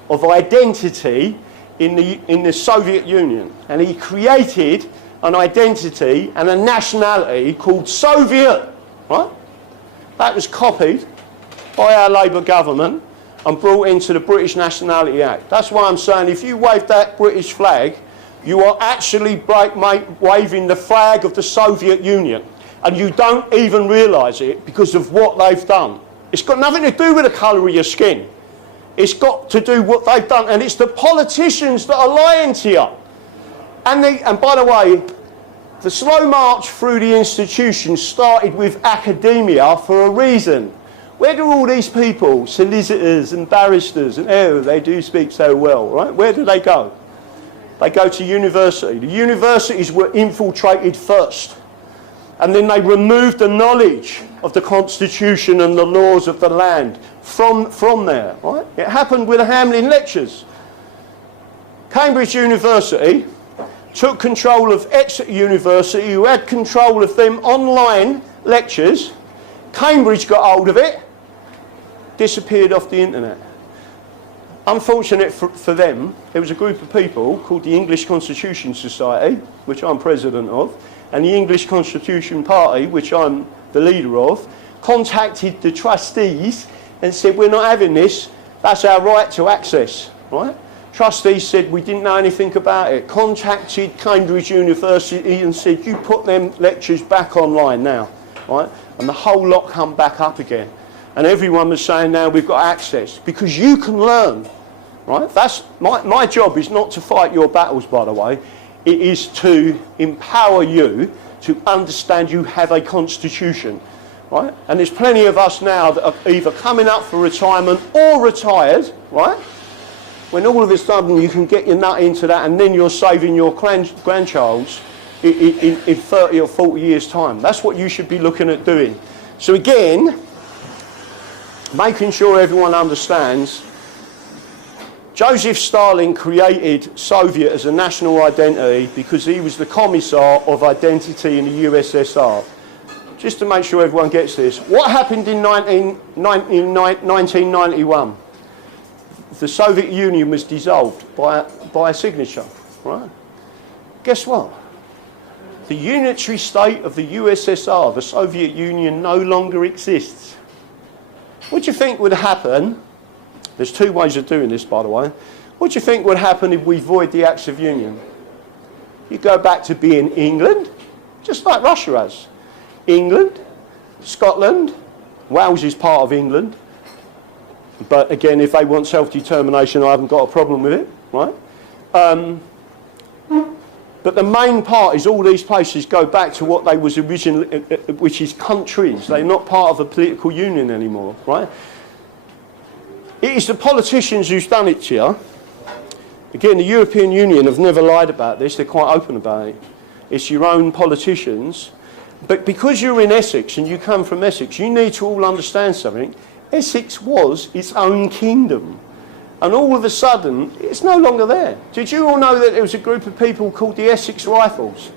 of identity in the Soviet Union, and he created an identity and a nationality called Soviet, right? That was copied by our Labour government and brought into the British Nationality Act. That's why I'm saying if you wave that British flag, you are actually waving the flag of the Soviet Union, and you don't even realise it because of what they've done. It's got nothing to do with the colour of your skin. It's got to do what they've done, and it's the politicians that are lying to you. And by the way, the slow march through the institution started with academia for a reason. Where do all these people, solicitors and barristers, and they do speak so well, right? Where do they go? They go to university. The universities were infiltrated first. And then they removed the knowledge of the Constitution and the laws of the land from there, right? It happened with the Hamlin Lectures. Cambridge University took control of Exeter University, who had control of them online lectures. Cambridge got hold of it, disappeared off the internet. Unfortunate for them, there was a group of people called the English Constitution Society, which I'm president of, and the English Constitution Party, which I'm the leader of, contacted the trustees and said, we're not having this, that's our right to access, right? Trustees said we didn't know anything about it. Contacted Cambridge University and said, you put them lectures back online now, right? And the whole lot come back up again. And everyone was saying now we've got access, because you can learn, right? That's my job is not to fight your battles, by the way. It is to empower you to understand you have a constitution, right? And there's plenty of us now that are either coming up for retirement or retired, right? When all of a sudden you can get your nut into that and then you're saving your grandchild's in 30 or 40 years' time. That's what you should be looking at doing. So again, making sure everyone understands, Joseph Stalin created Soviet as a national identity because he was the commissar of identity in the USSR. Just to make sure everyone gets this, what happened in 1991? The Soviet Union was dissolved by a signature, right? Guess what? The unitary state of the USSR, the Soviet Union, no longer exists. What do you think would happen? There's two ways of doing this, by the way. What do you think would happen if we void the Acts of Union? You go back to being England, just like Russia has. England, Scotland, Wales is part of England. But again, if they want self-determination, I haven't got a problem with it, right? But the main part is all these places go back to what they was originally, which is countries. They're not part of a political union anymore, right? It is the politicians who's done it to you. Again, the European Union have never lied about this. They're quite open about it. It's your own politicians. But because you're in Essex and you come from Essex, you need to all understand something. Essex was its own kingdom. And all of a sudden, it's no longer there. Did you all know that there was a group of people called the Essex Rifles?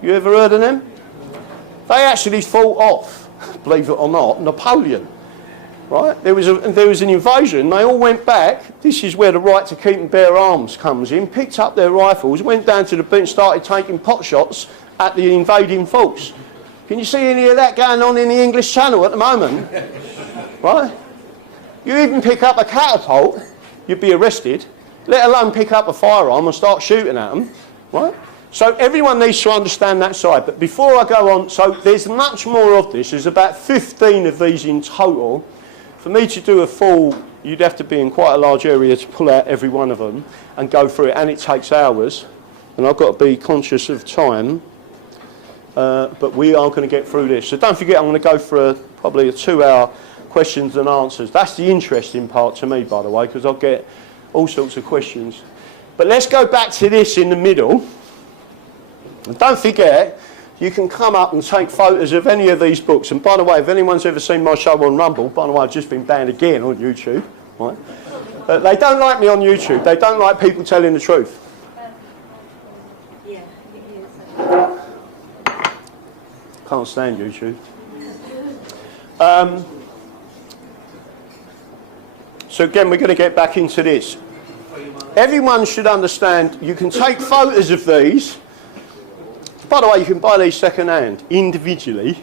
You ever heard of them? They actually fought off, believe it or not, Napoleon. Right? There was an invasion. They all went back. This is where the right to keep and bear arms comes in. Picked up their rifles, went down to the beach, started taking pot shots at the invading force. Can you see any of that going on in the English Channel at the moment? Right? You even pick up a catapult, you'd be arrested, let alone pick up a firearm and start shooting at them, right? So everyone needs to understand that side. But before I go on, so there's much more of this. There's about 15 of these in total. For me to do a full, you'd have to be in quite a large area to pull out every one of them and go through it, and it takes hours. And I've got to be conscious of time. But we are going to get through this. So don't forget, I'm going to go for probably a 2-hour questions and answers. That's the interesting part to me, by the way, because I'll get all sorts of questions. But let's go back to this in the middle. And don't forget, you can come up and take photos of any of these books. And by the way, if anyone's ever seen my show on Rumble, by the way, I've just been banned again on YouTube. Right? They don't like me on YouTube. They don't like people telling the truth. Yeah, it is. Can't stand YouTube. So again, we're going to get back into this. Everyone should understand you can take photos of these. By the way, you can buy these second-hand individually.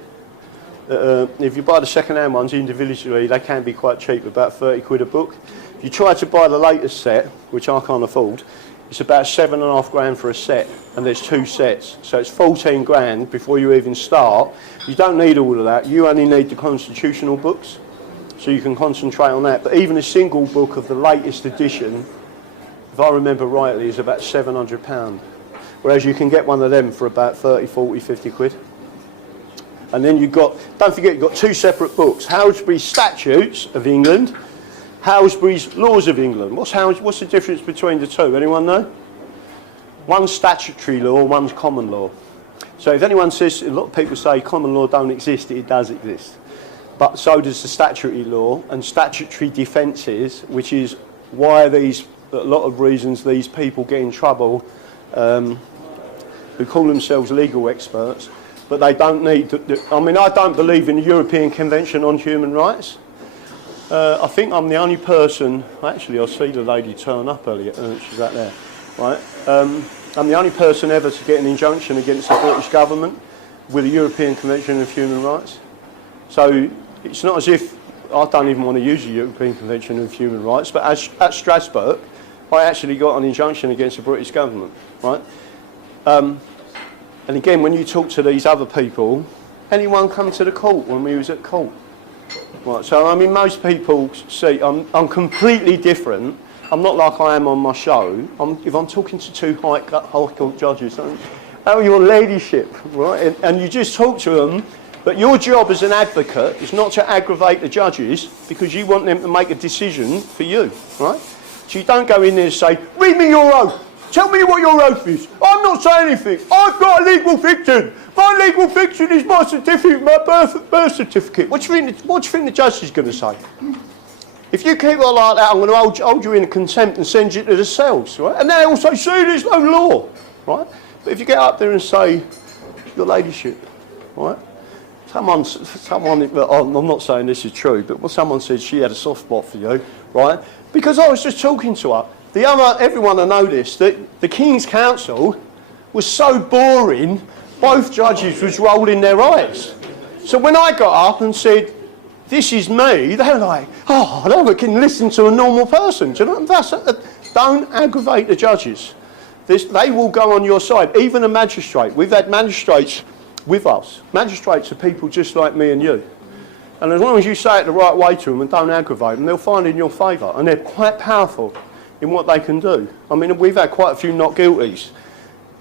If you buy the second-hand ones individually, they can be quite cheap, about 30 quid a book. If you try to buy the latest set, which I can't afford, it's about 7.5 grand for a set, and there's 2 sets. So it's 14 grand before you even start. You don't need all of that. You only need the constitutional books, so you can concentrate on that. But even a single book of the latest edition, if I remember rightly, is about £700. Whereas you can get one of them for about 30, 40, 50 quid. And then you've got, don't forget, you've got 2 separate books. Halsbury's Statutes of England, Halsbury's Laws of England. What's the difference between the two? Anyone know? One's statutory law, one's common law. So if anyone says, a lot of people say common law don't exist, it does exist. But so does the statutory law and statutory defences, which is why a lot of reasons these people get in trouble, who call themselves legal experts, but they don't need I mean, I don't believe in the European Convention on Human Rights. I think I'm the only person, actually I see the lady turn up earlier, she's out there, right? I'm the only person ever to get an injunction against the British government with the European Convention of Human Rights. So it's not as if I don't even want to use the European Convention of Human Rights, but at Strasbourg, I actually got an injunction against the British government, right? And again, when you talk to these other people, anyone come to the court when we was at court? Right, so I mean, most people see I'm completely different. I'm not like I am on my show. If I'm talking to two high court judges, oh, your ladyship, right? And you just talk to them, but your job as an advocate is not to aggravate the judges because you want them to make a decision for you, right? So you don't go in there and say, read me your oath. Tell me what your oath is. I'm not saying anything. I've got a legal fiction. My legal fiction is my certificate, my birth certificate. What do you think the judge is going to say? If you keep it like that, I'm going to hold you in contempt and send you to the cells, right? And they also say there's no law, right? But if you get up there and say, your ladyship, right? Someone, I'm not saying this is true, but someone said she had a soft spot for you, right? Because I was just talking to her. Everyone will know this, that the King's Counsel was so boring, both judges was rolling their eyes. So when I got up and said, this is me, they were like, oh, I never can listen to a normal person. Do you know? Don't aggravate the judges. They will go on your side, even a magistrate. We've had magistrates with us. Magistrates are people just like me and you. And as long as you say it the right way to them and don't aggravate them, they'll find in your favour. And they're quite powerful in what they can do. I mean, we've had quite a few not guilties.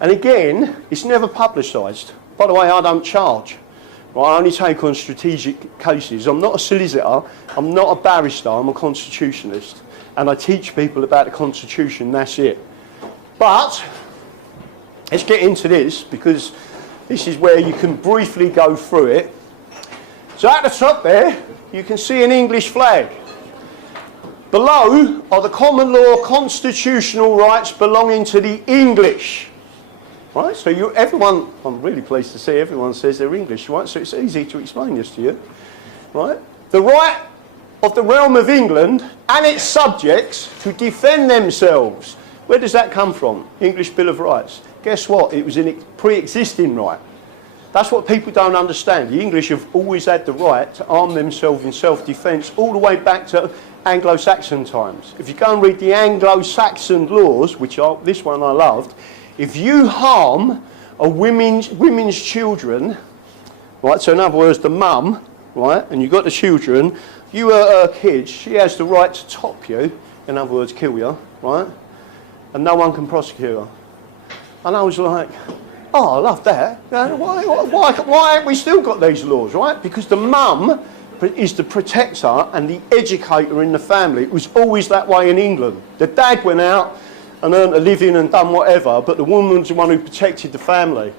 And again, it's never publicised. By the way, I don't charge. Right? I only take on strategic cases. I'm not a solicitor. I'm not a barrister. I'm a constitutionalist. And I teach people about the Constitution. That's it. But let's get into this, because this is where you can briefly go through it. So at the top there, you can see an English flag. Below are the common law constitutional rights belonging to the English. Right, so everyone, I'm really pleased to see everyone says they're English, right? So it's easy to explain this to you, right? The right of the realm of England and its subjects to defend themselves. Where does that come from? English Bill of Rights. Guess what? It was a pre-existing right. That's what people don't understand. The English have always had the right to arm themselves in self-defence all the way back to Anglo-Saxon times. If you go and read the Anglo-Saxon laws, which this one I loved, if you harm a women's children, right, so in other words, the mum, right, and you've got the children, you are her kids, she has the right to top you, in other words, kill you, right, and no one can prosecute her. And I was like, oh, I love that. Why haven't we still got these laws, right? Because the mum is the protector and the educator in the family. It was always that way in England. The dad went out and earned a living and done whatever, but the woman was the one who protected the family.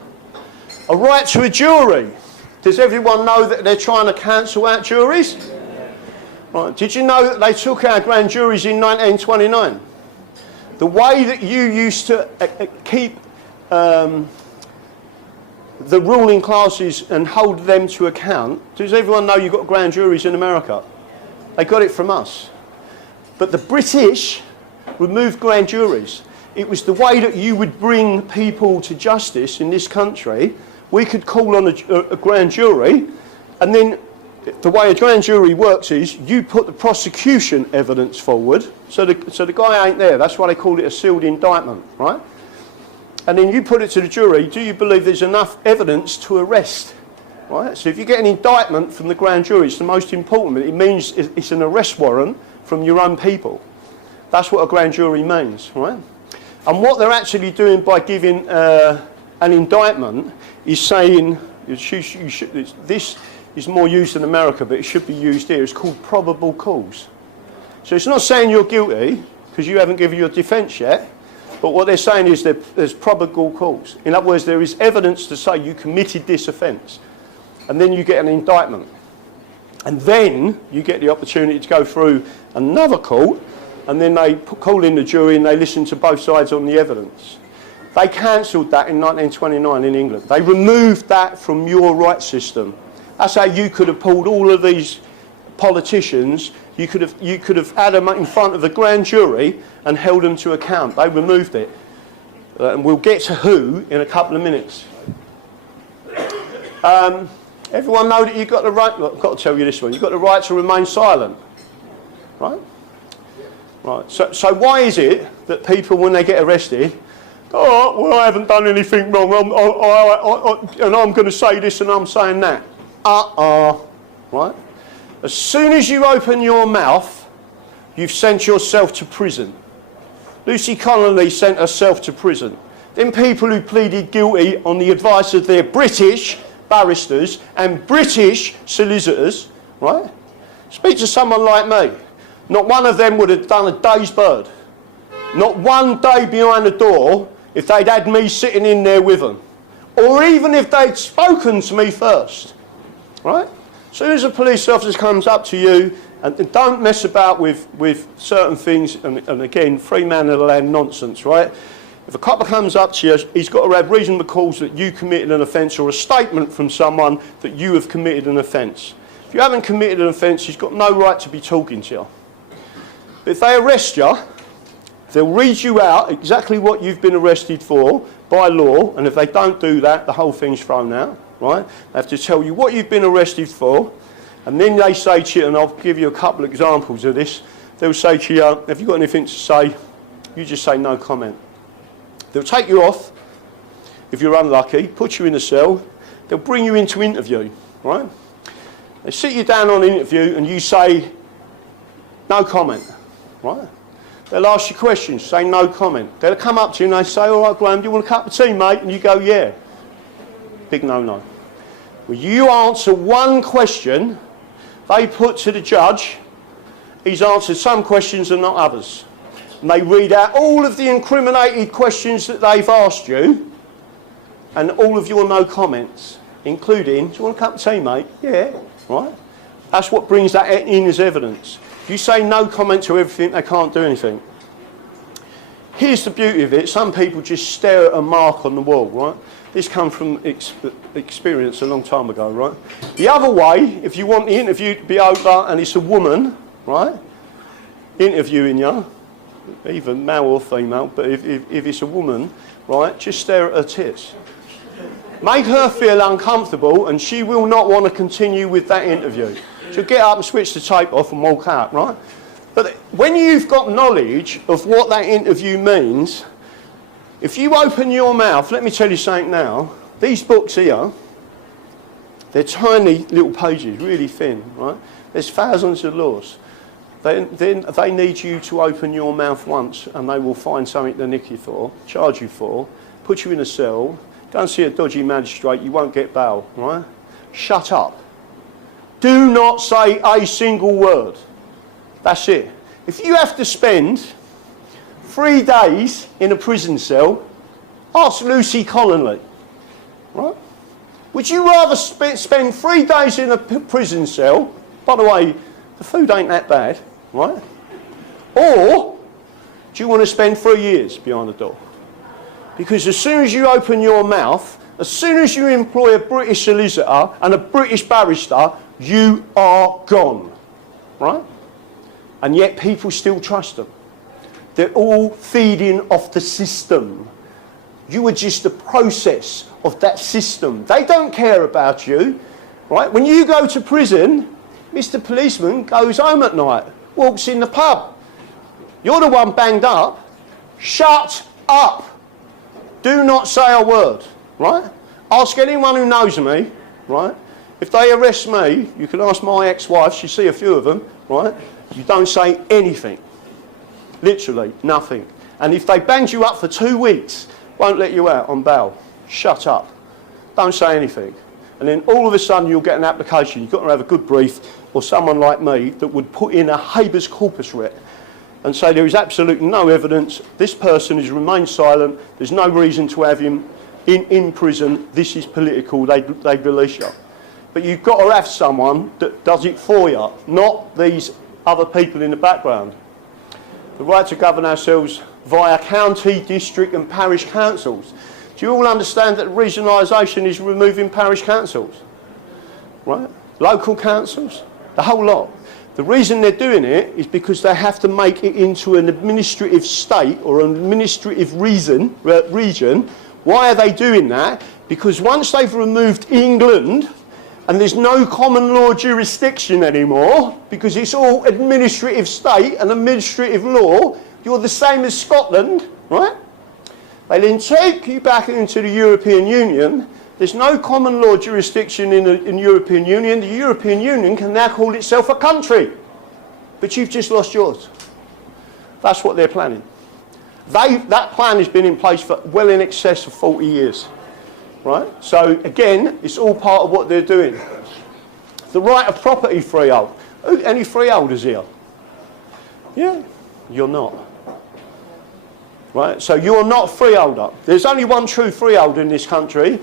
A right to a jury. Does everyone know that they're trying to cancel out juries? Right. Did you know that they took out grand juries in 1929? The way that you used to keep the ruling classes and hold them to account, does everyone know you've got grand juries in America? They got it from us. But the British removed grand juries. It was the way that you would bring people to justice in this country. We could call on a grand jury, and then the way a grand jury works is you put the prosecution evidence forward, so the guy ain't there. That's why they call it a sealed indictment, right? And then you put it to the jury, do you believe there's enough evidence to arrest? Right? So if you get an indictment from the grand jury, it's the most important. It means it's an arrest warrant from your own people. That's what a grand jury means, right? And what they're actually doing by giving an indictment is saying, this is more used in America, but it should be used here. It's called probable cause. So it's not saying you're guilty, because you haven't given your defence yet, but what they're saying is there's probable cause. In other words, there is evidence to say you committed this offence. And then you get an indictment. And then you get the opportunity to go through another court, and then they call in the jury and they listen to both sides on the evidence. They cancelled that in 1929 in England. They removed that from your right system. That's how you could have pulled all of these politicians. You could have had them in front of the grand jury and held them to account. They removed it. And we'll get to who in a couple of minutes. Everyone know that you've got the right, look, I've got to tell you this one, you've got the right to remain silent, right? Right. So why is it that people, when they get arrested, oh, well, I haven't done anything wrong, and I'm going to say this and I'm saying that. Right? As soon as you open your mouth, you've sent yourself to prison. Lucy Connolly sent herself to prison. Then people who pleaded guilty on the advice of their British barristers and British solicitors, right? Speak to someone like me. Not one of them would have done a day's bird. Not one day behind the door if they'd had me sitting in there with them. Or even if they'd spoken to me first, right? As soon as a police officer comes up to you, and don't mess about with certain things, and again, free man of the land nonsense, right? If a copper comes up to you, he's got to have reasonable cause that you committed an offence or a statement from someone that you have committed an offence. If you haven't committed an offence, he's got no right to be talking to you. But if they arrest you, they'll read you out exactly what you've been arrested for by law, and if they don't do that, the whole thing's thrown out, right? They have to tell you what you've been arrested for, and then they say to you, and I'll give you a couple of examples of this, they'll say to you, have you got anything to say? You just say no comment. They'll take you off, if you're unlucky, put you in a cell, they'll bring you into interview, right? They sit you down on interview and you say no comment, right? They'll ask you questions, say no comment. They'll come up to you and they say, all right, Graham, do you want a cup of tea, mate? And you go, yeah. Big no-no. Well, you answer one question they put to the judge, he's answered some questions and not others. And they read out all of the incriminated questions that they've asked you and all of your no comments, including, do you want a cup of tea, mate? Yeah, right? That's what brings that in as evidence. If you say no comment to everything, they can't do anything. Here's the beauty of it. Some people just stare at a mark on the wall, right? This comes from experience a long time ago, right? The other way, if you want the interview to be over and it's a woman, right, interviewing you, either male or female, but if it's a woman, right, just stare at her tits. Make her feel uncomfortable and she will not want to continue with that interview. She'll get up and switch the tape off and walk out, right? But when you've got knowledge of what that interview means, if you open your mouth, let me tell you something now, these books here, they're tiny little pages, really thin, right? There's thousands of laws. They need you to open your mouth once and they will find something to nick you for, charge you for, put you in a cell, go and see a dodgy magistrate, you won't get bail, right? Shut up. Do not say a single word. That's it. If you have to spend 3 days in a prison cell, ask Lucy Connolly, right? Would you rather spend 3 days in a prison cell, by the way, the food ain't that bad, right? Or do you want to spend 3 years behind the door? Because as soon as you open your mouth, as soon as you employ a British solicitor and a British barrister, you are gone, right? And yet people still trust them. They're all feeding off the system. You are just a process of that system. They don't care about you, right? When you go to prison, Mr. Policeman goes home at night, walks in the pub. You're the one banged up. Shut up. Do not say a word, right? Ask anyone who knows me, right? If they arrest me, you can ask my ex-wife, you see a few of them, right? You don't say anything. Literally, nothing. And if they banged you up for 2 weeks, won't let you out on bail. Shut up. Don't say anything. And then all of a sudden you'll get an application. You've got to have a good brief, or someone like me that would put in a habeas corpus writ and say there is absolutely no evidence, this person has remained silent, there's no reason to have him in prison, this is political, they release you. But you've got to have someone that does it for you, not these other people in the background. The right to govern ourselves via county, district and parish councils. Do you all understand that regionalisation is removing parish councils? Right? Local councils? The whole lot. The reason they're doing it is because they have to make it into an administrative state or an administrative region. Why are they doing that? Because once they've removed England and there's no common law jurisdiction anymore because it's all administrative state and administrative law, you're the same as Scotland, right? They then take you back into the European Union. There's no common law jurisdiction in the European Union. The European Union can now call itself a country, but you've just lost yours. That's what they're planning. That plan has been in place for well in excess of 40 years. Right? So again, it's all part of what they're doing. The right of property freehold. Any freeholders here? Yeah, you're not. Right? So you're not a freeholder. There's only one true freeholder in this country,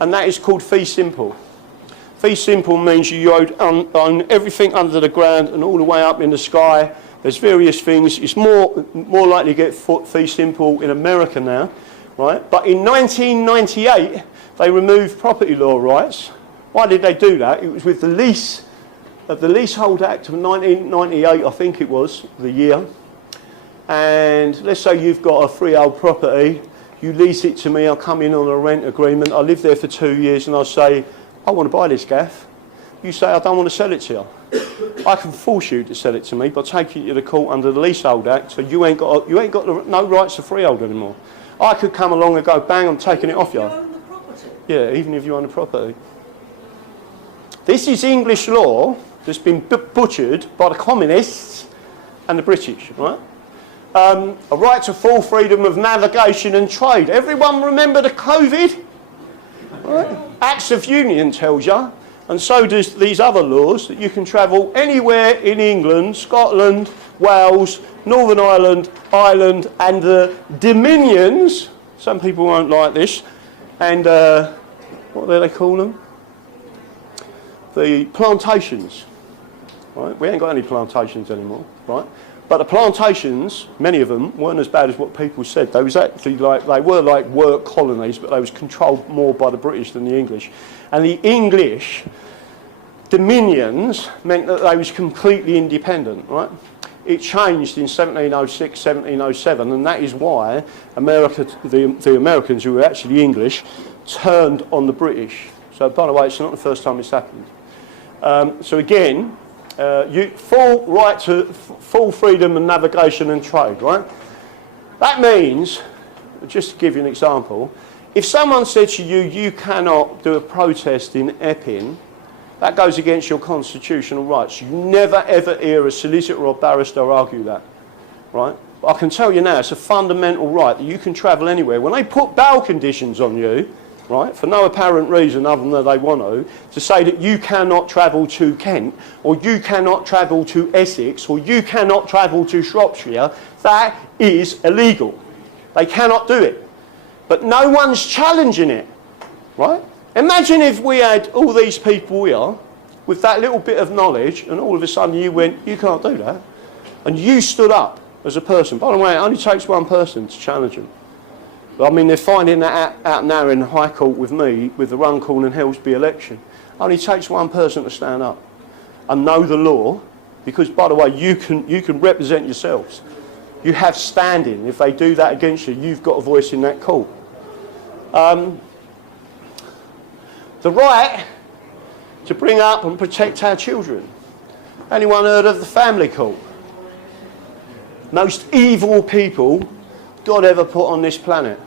and that is called fee simple. Fee simple means you own everything under the ground and all the way up in the sky. There's various things. It's more likely to get fee simple in America now, right? But in 1998, they removed property law rights. Why did they do that? It was with the Leasehold Act of 1998, I think it was, the year. And let's say you've got a freehold property, you lease it to me, I'll come in on a rent agreement, I live there for 2 years and I'll say, I want to buy this gaff. You say, I don't want to sell it to you. I can force you to sell it to me by taking you to court under the Leasehold Act, so you ain't got no rights of freehold anymore. I could come along and go, bang, I'm taking it off you. You own the property? Yeah, even if you own the property. This is English law that's been butchered by the communists and the British, right? A right to full freedom of navigation and trade. Everyone remember the COVID? Right? Acts of Union tells you, and so does these other laws, that you can travel anywhere in England, Scotland, Wales, Northern Ireland, Ireland, and the Dominions. Some people won't like this. And what do they call them? The plantations. Right? We ain't got any plantations anymore, right? But the plantations, many of them, weren't as bad as what people said. They was actually they were like work colonies, but they was controlled more by the British than the English. And the English dominions meant that they was completely independent, right? It changed in 1706, 1707, and that is why the Americans, who were actually English, turned on the British. So, by the way, it's not the first time it's happened. So again, full right to full freedom and navigation and trade, right? That means, just to give you an example, if someone said to you, you cannot do a protest in Epping, that goes against your constitutional rights. You never ever hear a solicitor or barrister argue that, right? But I can tell you now, it's a fundamental right that you can travel anywhere. When they put bail conditions on you, right, for no apparent reason other than they want to say that you cannot travel to Kent, or you cannot travel to Essex, or you cannot travel to Shropshire, that is illegal. They cannot do it. But no one's challenging it, right? Imagine if we had all these people here with that little bit of knowledge, and all of a sudden you went, you can't do that. And you stood up as a person. By the way, it only takes one person to challenge them. I mean, they're finding that out now in the High Court with me, with the Runcorn and Helsby election. It only takes one person to stand up and know the law, because, by the way, you can represent yourselves. You have standing. If they do that against you, you've got a voice in that court. The right to bring up and protect our children. Anyone heard of the family court? Most evil people God ever put on this planet.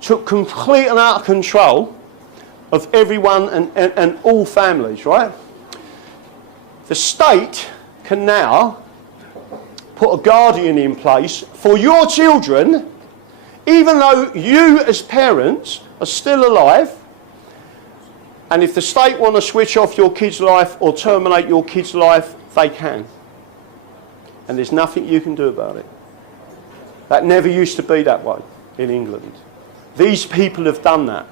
Took complete and utter control of everyone and all families, right? The state can now put a guardian in place for your children, even though you as parents are still alive. And if the state want to switch off your kid's life or terminate your kid's life, they can. And there's nothing you can do about it. That never used to be that way in England. These people have done that,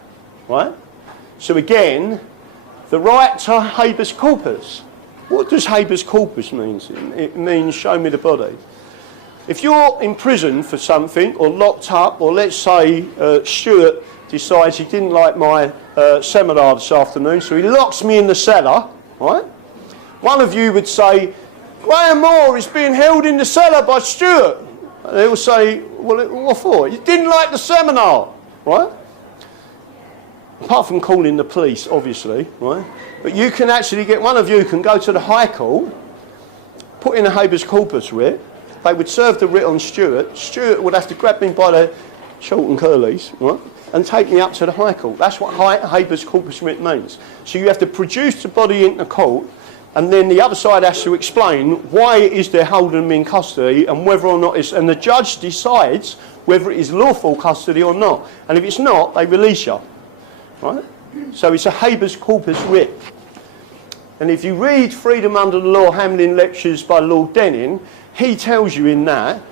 right? So again, the right to habeas corpus. What does habeas corpus mean? It means show me the body. If you're in prison for something or locked up, or let's say Stuart decides he didn't like my seminar this afternoon, so he locks me in the cellar, right? One of you would say, Graham Moore is being held in the cellar by Stuart. And they will say, well, what for? You didn't like the seminar, right? apart from calling the police, obviously, right? But you can actually get, one of you can go to the High Court, put in a habeas corpus writ, they would serve the writ on Stuart. Stuart would have to grab me by the short and curlies, right, and take me up to the High Court. That's what habeas corpus writ means. So you have to produce the body into court, and then the other side has to explain why it is they're holding them in custody and whether or not it's, and the judge decides whether it is lawful custody or not. And if it's not, they release you, right? So it's a habeas corpus writ. And if you read Freedom Under the Law Handling Lectures by Lord Denning, he tells you in that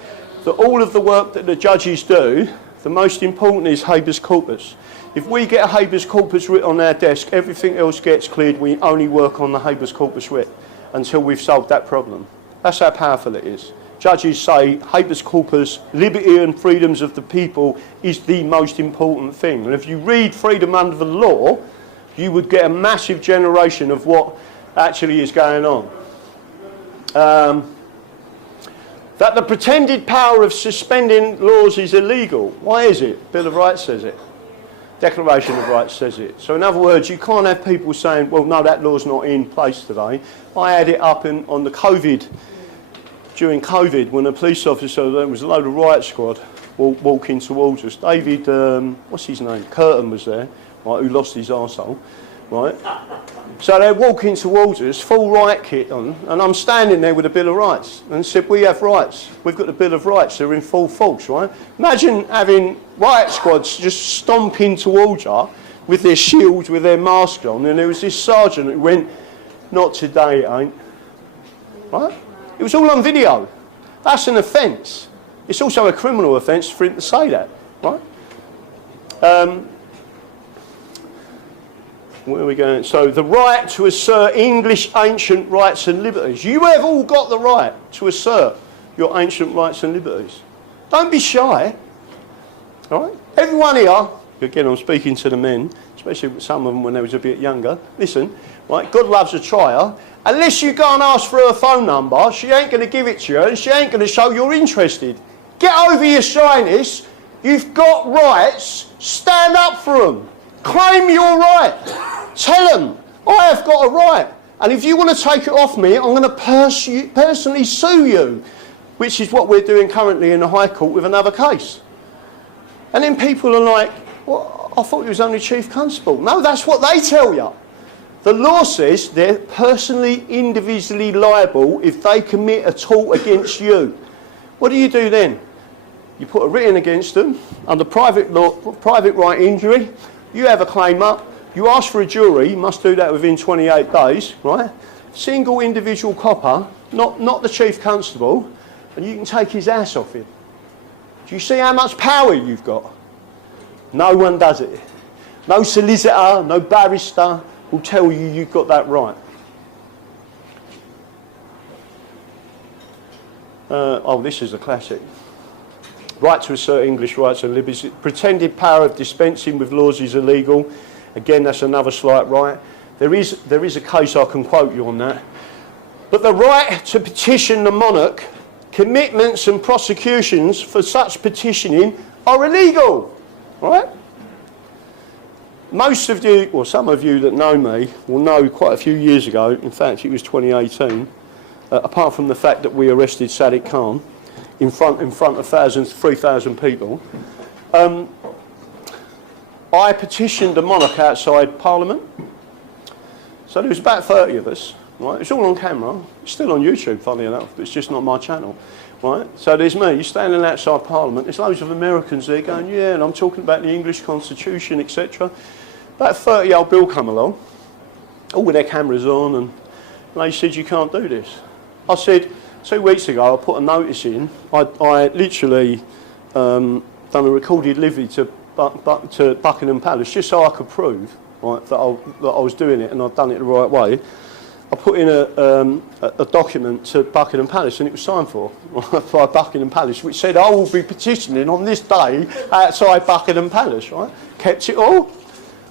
all of the work that the judges do, the most important is habeas corpus. If we get a habeas corpus writ on our desk, everything else gets cleared. We only work on the habeas corpus writ until we've solved that problem. That's how powerful it is. Judges say habeas corpus, liberty and freedoms of the people is the most important thing. And if you read Freedom Under the Law, you would get a massive generation of what actually is going on. That the pretended power of suspending laws is illegal. Why is it? Bill of Rights says it. Declaration of Rights says it. So in other words, you can't have people saying, well, no, that law's not in place today. I had it up on the COVID, during COVID, when a police officer, there was a load of riot squad walking towards us. David, what's his name? Curtin was there, right, who lost his arsehole, right? So they're walking towards us, full riot kit on, and I'm standing there with a Bill of Rights and said, we have rights. We've got the Bill of Rights. They're in full force, right? Imagine having riot squads just stomping towards you with their shields, with their masks on, and there was this sergeant who went, not today, it ain't. Right? It was all on video. That's an offence. It's also a criminal offence for him to say that, right? Where are we going? So the right to assert English ancient rights and liberties. You have all got the right to assert your ancient rights and liberties. Don't be shy. All right? Everyone here, again I'm speaking to the men, especially some of them when they was a bit younger. Listen, right? God loves a trier. Unless you go and ask for her phone number, she ain't going to give it to you and she ain't going to show you're interested. Get over your shyness. You've got rights. Stand up for them. Claim your right. Tell them, I have got a right. And if you want to take it off me, I'm going to personally sue you, which is what we're doing currently in the High Court with another case. And then people are like, well, I thought he was only Chief Constable. No, that's what they tell you. The law says they're personally, individually liable if they commit a tort against you. What do you do then? You put a writ in against them under private law, private right injury. You have a claim up. You ask for a jury. You must do that within 28 days, right? Single individual copper, not the Chief Constable, and you can take his ass off him. Do you see how much power you've got? No one does it. No solicitor, no barrister will tell you you've got that right. Oh, this is a classic. Right to assert English rights and liberties. Pretended power of dispensing with laws is illegal. Again, that's another slight right. There is a case I can quote you on that. But the right to petition the monarch, commitments and prosecutions for such petitioning are illegal. Right? Most of you, or some of you that know me, will know quite a few years ago, in fact it was 2018, apart from the fact that we arrested Sadiq Khan in front of 3,000 people, I petitioned the monarch outside Parliament. So there was about 30 of us, right? It's all on camera. It's still on YouTube, funny enough, but it's just not my channel, right? So there's me standing outside Parliament. There's loads of Americans there going, yeah, and I'm talking about the English Constitution, etc. About 30-year-old Bill come along, all with their cameras on, and they said, you can't do this. I said, 2 weeks ago, I put a notice in. I literally done a recorded livery to Buckingham Palace just so I could prove, right, that I was doing it and I'd done it the right way. I put in a document to Buckingham Palace and it was signed for by Buckingham Palace, which said I will be petitioning on this day outside Buckingham Palace. Right? Kept it all.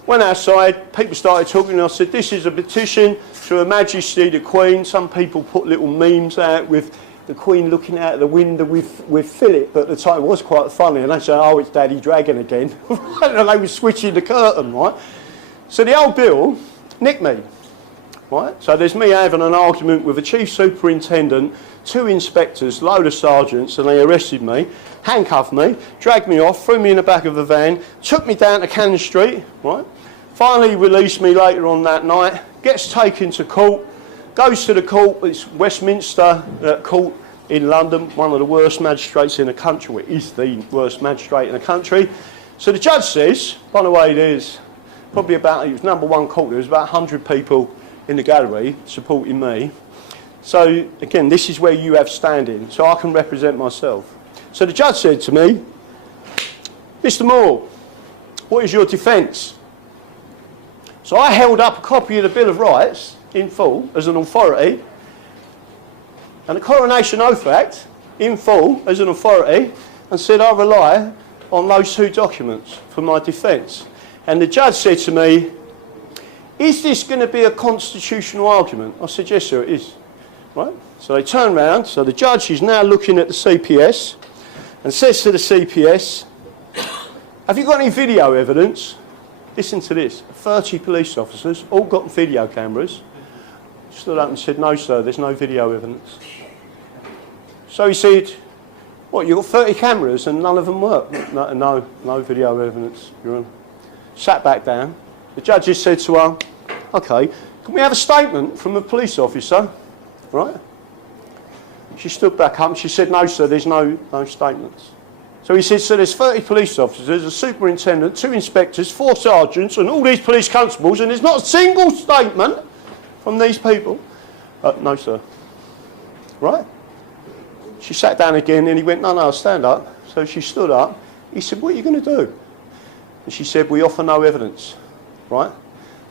Went outside, people started talking and I said, this is a petition to Her Majesty the Queen. Some people put little memes out with the Queen looking out the window with Philip, but at the time it was quite funny, and they said, oh, it's Daddy Dragon again. And they were switching the curtain, right? So the old bill nicked me, right? So there's me having an argument with a chief superintendent, 2 inspectors, load of sergeants, and they arrested me, handcuffed me, dragged me off, threw me in the back of a van, took me down to Cannon Street, right? Finally released me later on that night, gets taken to court, goes to the court, it's Westminster Court in London, one of the worst magistrates in the country, well, it is the worst magistrate in the country. So the judge says, by the way, there's probably about, it was number 1 court, there was about 100 people in the gallery supporting me. So again, this is where you have standing, so I can represent myself. So the judge said to me, Mr. Moore, what is your defence? So I held up a copy of the Bill of Rights in full as an authority, and the Coronation Oath Act in full as an authority, and said I rely on those 2 documents for my defence. And the judge said to me, is this going to be a constitutional argument? I said, yes, sir, it is. Right? So they turn round, so the judge is now looking at the CPS and says to the CPS, have you got any video evidence? Listen to this, 30 police officers, all got video cameras, stood up and said, no, sir, there's no video evidence. So he said, what, you've got 30 cameras and none of them work? No video evidence, Your Honour. Sat back down. The judge just said to her, OK, can we have a statement from a police officer? Right? She stood back up and she said, no, sir, there's no statements. So he said, so there's 30 police officers, a superintendent, 2 inspectors, 4 sergeants, and all these police constables, and there's not a single statement from these people. No, sir. Right? She sat down again and he went, no, stand up. So she stood up. He said, what are you going to do? And she said, we offer no evidence. Right?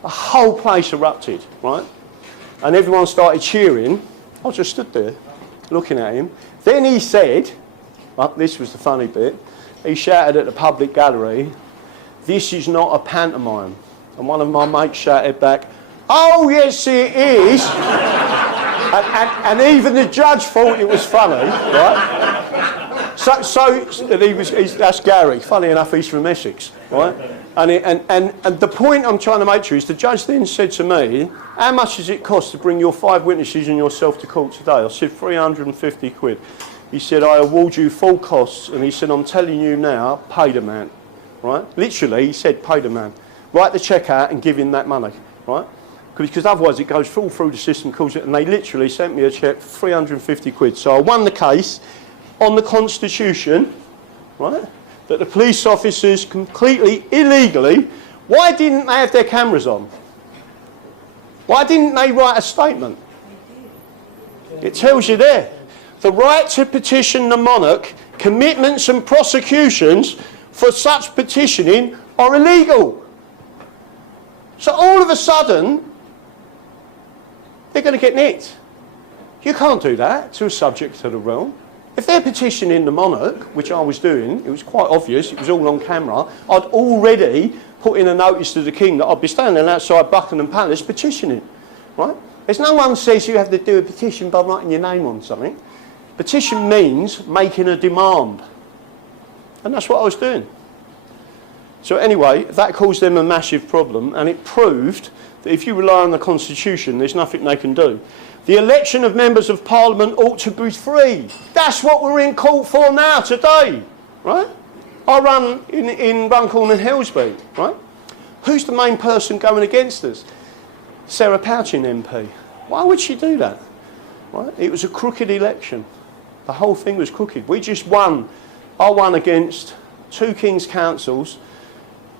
The whole place erupted, right? And everyone started cheering. I just stood there looking at him. Then he said, well, this was the funny bit, he shouted at the public gallery, this is not a pantomime. And one of my mates shouted back, oh yes it is. and even the judge thought it was funny, right? So that's Gary. Funny enough, he's from Essex, right? And the point I'm trying to make to you is the judge then said to me, how much does it cost to bring your 5 witnesses and yourself to court today? I said, 350 quid. He said, I award you full costs. And he said, I'm telling you now, pay the man. Right? Literally, he said, pay the man. Write the cheque out and give him that money. Right? Because otherwise it goes all through the system, calls it, and they literally sent me a cheque for 350 quid. So I won the case on the Constitution, right? That the police officers completely illegally, why didn't they have their cameras on? Why didn't they write a statement? It tells you there. The right to petition the monarch, commitments and prosecutions for such petitioning are illegal. So all of a sudden, they're going to get nicked. You can't do that to a subject of the realm. If they're petitioning the monarch, which I was doing, it was quite obvious, it was all on camera, I'd already put in a notice to the king that I'd be standing outside Buckingham Palace petitioning, right? There's no one says you have to do a petition by writing your name on something. Petition means making a demand. And that's what I was doing. So anyway, that caused them a massive problem, and it proved that if you rely on the Constitution, there's nothing they can do. The election of members of Parliament ought to be free. That's what we're in court for now, today, right? I run in Runcorn and Hillsby, right? Who's the main person going against us? Sarah Pouchin MP. Why would she do that? Right? It was a crooked election. The whole thing was crooked. We just won. I won against 2 King's Counsels,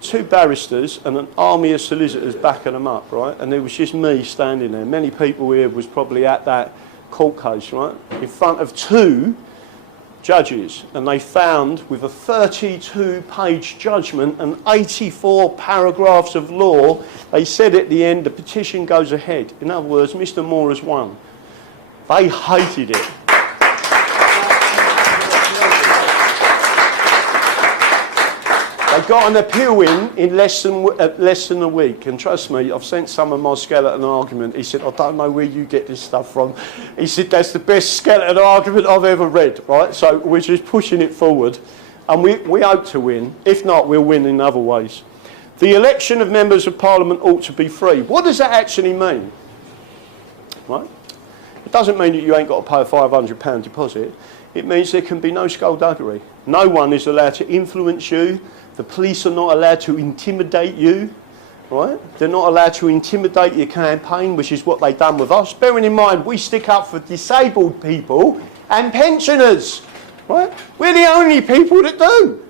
2 barristers and an army of solicitors backing them up, right? And there was just me standing there. Many people here was probably at that court case, right? In front of 2 judges. And they found, with a 32-page judgment and 84 paragraphs of law, they said at the end, the petition goes ahead. In other words, Mr. Moore has won. They hated it. They got an appeal in less than a week, and trust me, I've sent some of my skeleton argument. He said, I don't know where you get this stuff from. He said, that's the best skeleton argument I've ever read, right? So we're just pushing it forward, and we hope to win. If not, we'll win in other ways. The election of members of parliament ought to be free. What does that actually mean? Right? It doesn't mean that you ain't got to pay a £500 deposit. It means there can be no skullduggery. No one is allowed to influence you. The police are not allowed to intimidate you. Right? They're not allowed to intimidate your campaign, which is what they've done with us. Bearing in mind, we stick up for disabled people and pensioners. Right? We're the only people that do.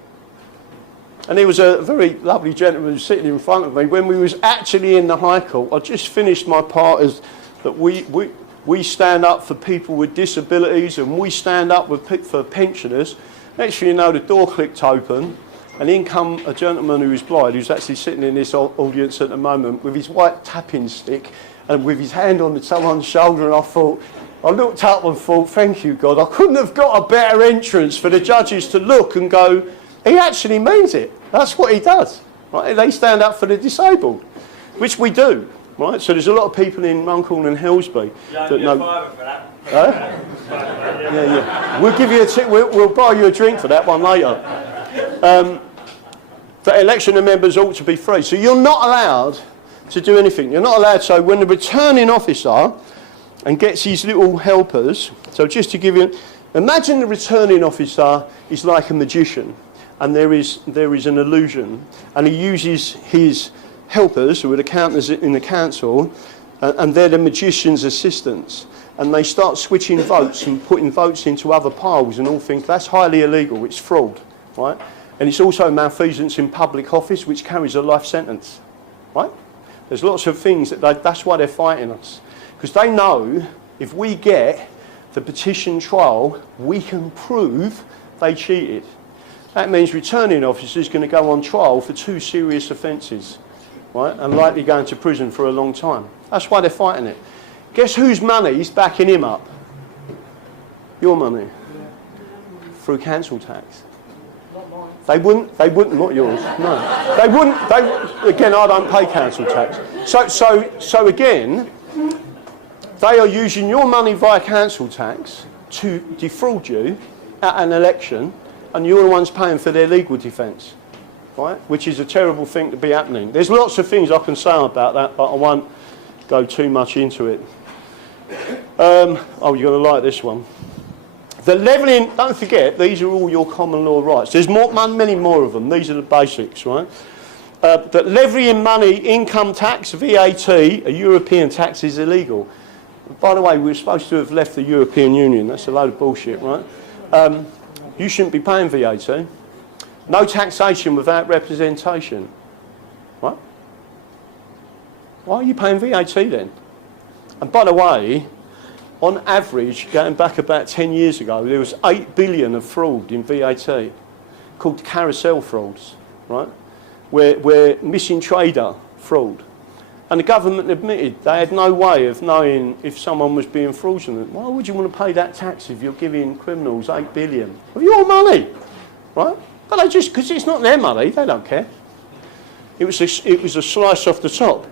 And there was a very lovely gentleman sitting in front of me when we was actually in the High Court. I just finished my part as that we stand up for people with disabilities and we stand up for pensioners. Next thing you know, the door clicked open and in come a gentleman who is blind, who's actually sitting in this audience at the moment with his white tapping stick and with his hand on someone's shoulder, and I looked up and thought, thank you, God. I couldn't have got a better entrance for the judges to look and go, he actually means it. That's what he does. Right? They stand up for the disabled, which we do. Right? So there's a lot of people in Runcorn and Hillsby that know. For that. Huh? Yeah. We'll give you we'll buy you a drink for that one later. The election of members ought to be free. So you're not allowed to do anything. You're not allowed. So when the returning officer and gets his little helpers. So just to give you, imagine the returning officer is like a magician, and there is an illusion, and he uses his helpers, who are the counters in the council, and they're the magician's assistants, and they start switching votes and putting votes into other piles and all things. That's highly illegal. It's fraud, right? And it's also malfeasance in public office, which carries a life sentence, right? There's lots of things that's why they're fighting us, because they know if we get the petition trial, we can prove they cheated. That means returning officers are going to go on trial for 2 serious offences, right, and likely going to prison for a long time. That's why they're fighting it. Guess whose money's backing him up? Your money. Through council tax. They wouldn't, not yours, no. They wouldn't, again, I don't pay council tax. So again, they are using your money via council tax to defraud you at an election, and you're the ones paying for their legal defence, right? Which is a terrible thing to be happening. There's lots of things I can say about that, but I won't go too much into it. You're going to like this one. The levelling, don't forget, these are all your common law rights. There's many more of them. These are the basics, right? But levying money, income tax, VAT, a European tax is illegal. By the way, we're supposed to have left the European Union. That's a load of bullshit, right? You shouldn't be paying VAT. No taxation without representation, right? Why are you paying VAT then? And by the way, on average, going back about 10 years ago, there was 8 billion of fraud in VAT, called carousel frauds, right? Where missing trader fraud. And the government admitted they had no way of knowing if someone was being fraudulent. Why would you want to pay that tax if you're giving criminals 8 billion of your money, right? But they just, because it's not their money, they don't care. It was a slice off the top.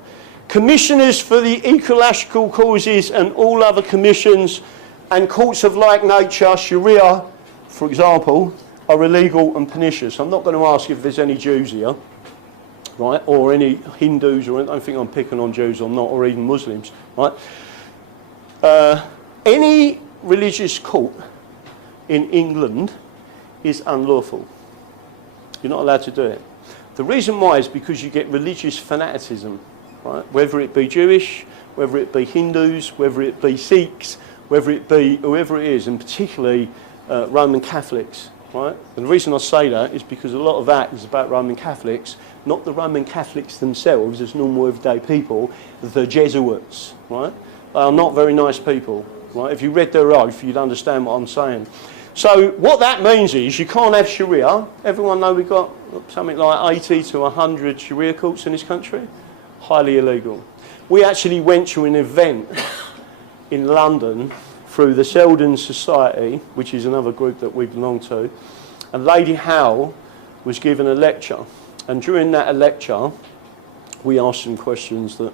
Commissioners for the ecological causes and all other commissions and courts of like nature, Sharia, for example, are illegal and pernicious. I'm not going to ask if there's any Jews here, right, or any Hindus, or I don't think I'm picking on Jews or not, or even Muslims, right? Any religious court in England is unlawful. You're not allowed to do it. The reason why is because you get religious fanaticism. Right? Whether it be Jewish, whether it be Hindus, whether it be Sikhs, whether it be whoever it is, and particularly Roman Catholics. Right? And the reason I say that is because a lot of that is about Roman Catholics, not the Roman Catholics themselves as normal everyday people, the Jesuits. Right? They are not very nice people. Right? If you read their oath, you'd understand what I'm saying. So what that means is you can't have Sharia. Everyone know we've got something like 80 to 100 Sharia courts in this country. Highly illegal. We actually went to an event in London through the Selden Society, which is another group that we belong to, and Lady Howe was given a lecture, and during that lecture we asked some questions that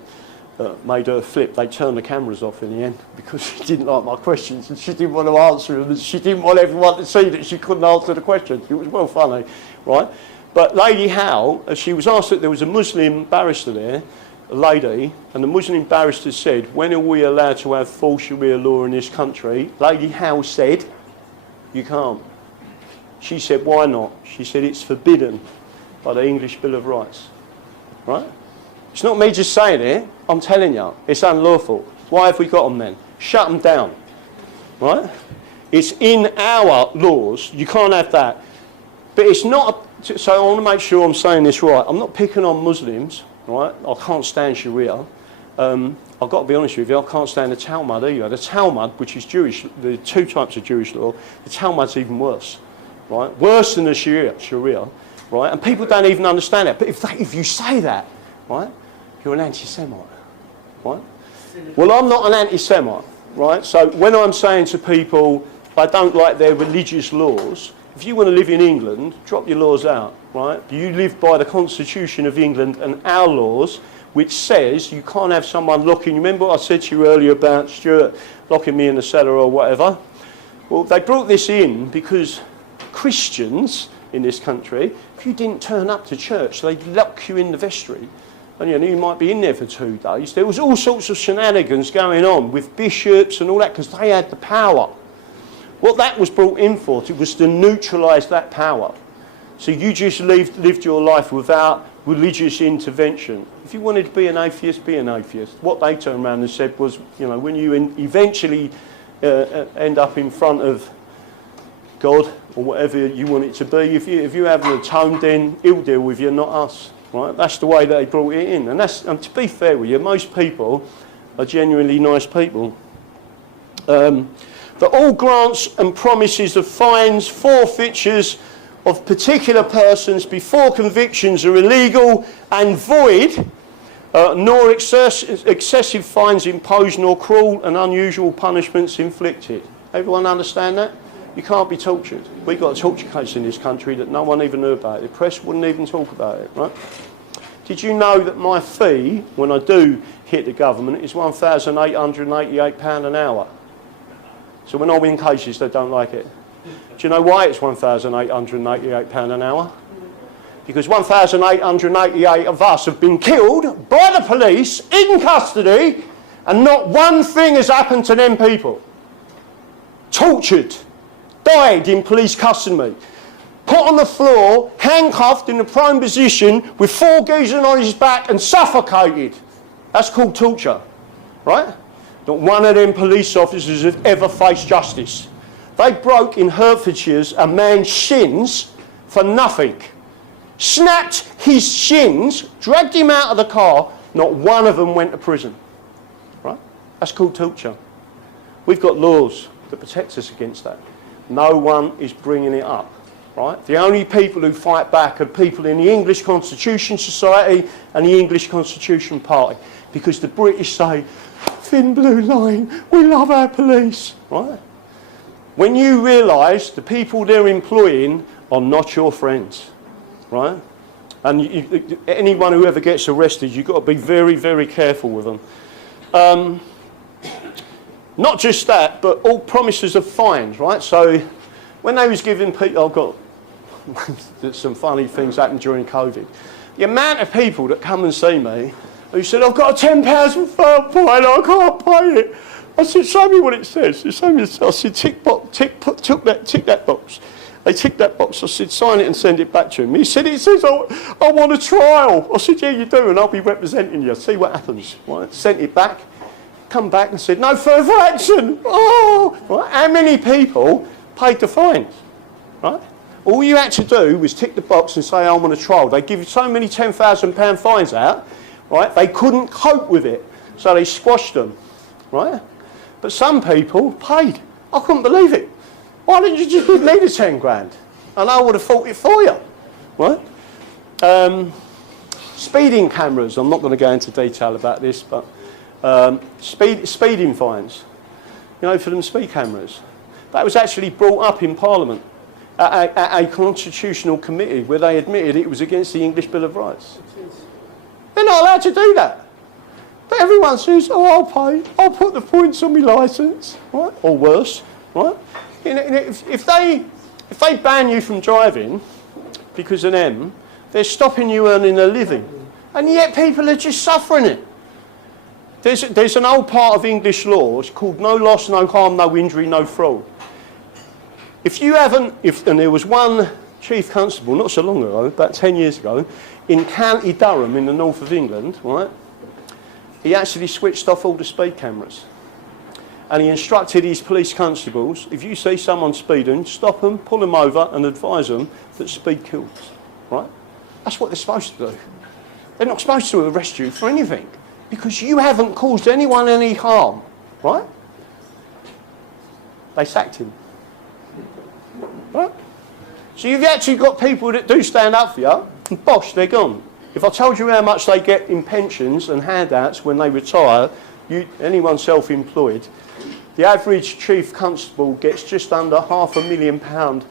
made her flip. They turned the cameras off in the end because she didn't like my questions and she didn't want to answer them, and she didn't want everyone to see that she couldn't answer the questions. It was well funny, right? But Lady Howe, she was asked that there was a Muslim barrister there, a lady, and the Muslim barrister said, when are we allowed to have full Sharia law in this country? Lady Howe said, you can't. She said, why not? She said, it's forbidden by the English Bill of Rights. Right? It's not me just saying it, I'm telling you, it's unlawful. Why have we got them then? Shut them down. Right? It's in our laws, you can't have that. But it's not, so I want to make sure I'm saying this right. I'm not picking on Muslims, right? I can't stand Sharia. I've got to be honest with you, I can't stand the Talmud either. The Talmud, which is Jewish, the two types of Jewish law, the Talmud's even worse, right? Worse than the Sharia, right? And people don't even understand it. But if you say that, right, you're an anti-Semite, right? Well, I'm not an anti-Semite, right? So when I'm saying to people, I don't like their religious laws, if you want to live in England, drop your laws out, right? You live by the Constitution of England and our laws, which says you can't have someone locking. Remember what I said to you earlier about Stuart locking me in the cellar or whatever? Well, they brought this in because Christians in this country, if you didn't turn up to church, they'd lock you in the vestry. And you might be in there for 2 days. There was all sorts of shenanigans going on with bishops and all that because they had the power. What that was brought in for, it was to neutralise that power. So you just lived your life without religious intervention. If you wanted to be an atheist, be an atheist. What they turned around and said was, when you eventually end up in front of God or whatever you want it to be, if you haven't atoned, then he'll deal with you, not us. Right? That's the way they brought it in. And to be fair with you, most people are genuinely nice people. That all grants and promises of fines, forfeitures of particular persons before convictions are illegal and void, nor excessive fines imposed, nor cruel and unusual punishments inflicted. Everyone understand that? You can't be tortured. We've got a torture case in this country that no one even knew about. The press wouldn't even talk about it, right? Did you know that my fee, when I do hit the government, is £1,888 an hour? So when I win cases, they don't like it. Do you know why it's £1,888 an hour? Because 1,888 of us have been killed by the police in custody, and not one thing has happened to them people. Tortured, died in police custody, put on the floor, handcuffed in a prone position with 4 geezers on his back and suffocated. That's called torture, right? Not one of them police officers have ever faced justice. They broke in Hertfordshire's a man's shins for nothing. Snapped his shins, dragged him out of the car, not one of them went to prison. Right? That's called torture. We've got laws that protect us against that. No one is bringing it up. Right? The only people who fight back are people in the English Constitution Society and the English Constitution Party. Because the British say, thin blue line, we love our police. Right? When you realise the people they're employing are not your friends. Right? And anyone who ever gets arrested, you've got to be very, very careful with them. Not just that, but all promises of fines, right? So when they was giving people, I've got some funny things happened during COVID. The amount of people that come and see me who said, I've got a £10 fine, I can't pay it. I said, show me what it says. I said, tick that box. They ticked that box. I said, sign it and send it back to him. He said, it says, I want a trial. I said, yeah, you do, and I'll be representing you. See what happens. Right? Sent it back. Come back and said, no further action. Oh, right? How many people paid the fines? Right? All you had to do was tick the box and say, I want a trial. They give you so many £10,000 fines out, right? They couldn't cope with it, so they squashed them, right? But some people paid. I couldn't believe it. Why didn't you just give me the 10 grand? And I would have fought it for you, right? Speeding cameras. I'm not going to go into detail about this, but speeding fines, for them speed cameras. That was actually brought up in Parliament at a constitutional committee where they admitted it was against the English Bill of Rights. They're not allowed to do that. But everyone says, oh, I'll pay. I'll put the points on my licence, right? Or worse, right? If they ban you from driving because of them, They're stopping you earning a living. And yet people are just suffering it. There's an old part of English law, it's called no loss, no harm, no injury, no fraud. If you haven't, and there was one chief constable not so long ago, about 10 years ago, in County Durham in the north of England, right? He actually switched off all the speed cameras. And he instructed his police constables, if you see someone speeding, stop them, pull them over and advise them that speed kills, right? That's what they're supposed to do. They're not supposed to arrest you for anything because you haven't caused anyone any harm, right? They sacked him, right? So you've actually got people that do stand up for you, and bosh, they're gone. If I told you how much they get in pensions and handouts when they retire, anyone self-employed, the average chief constable gets just under £500,000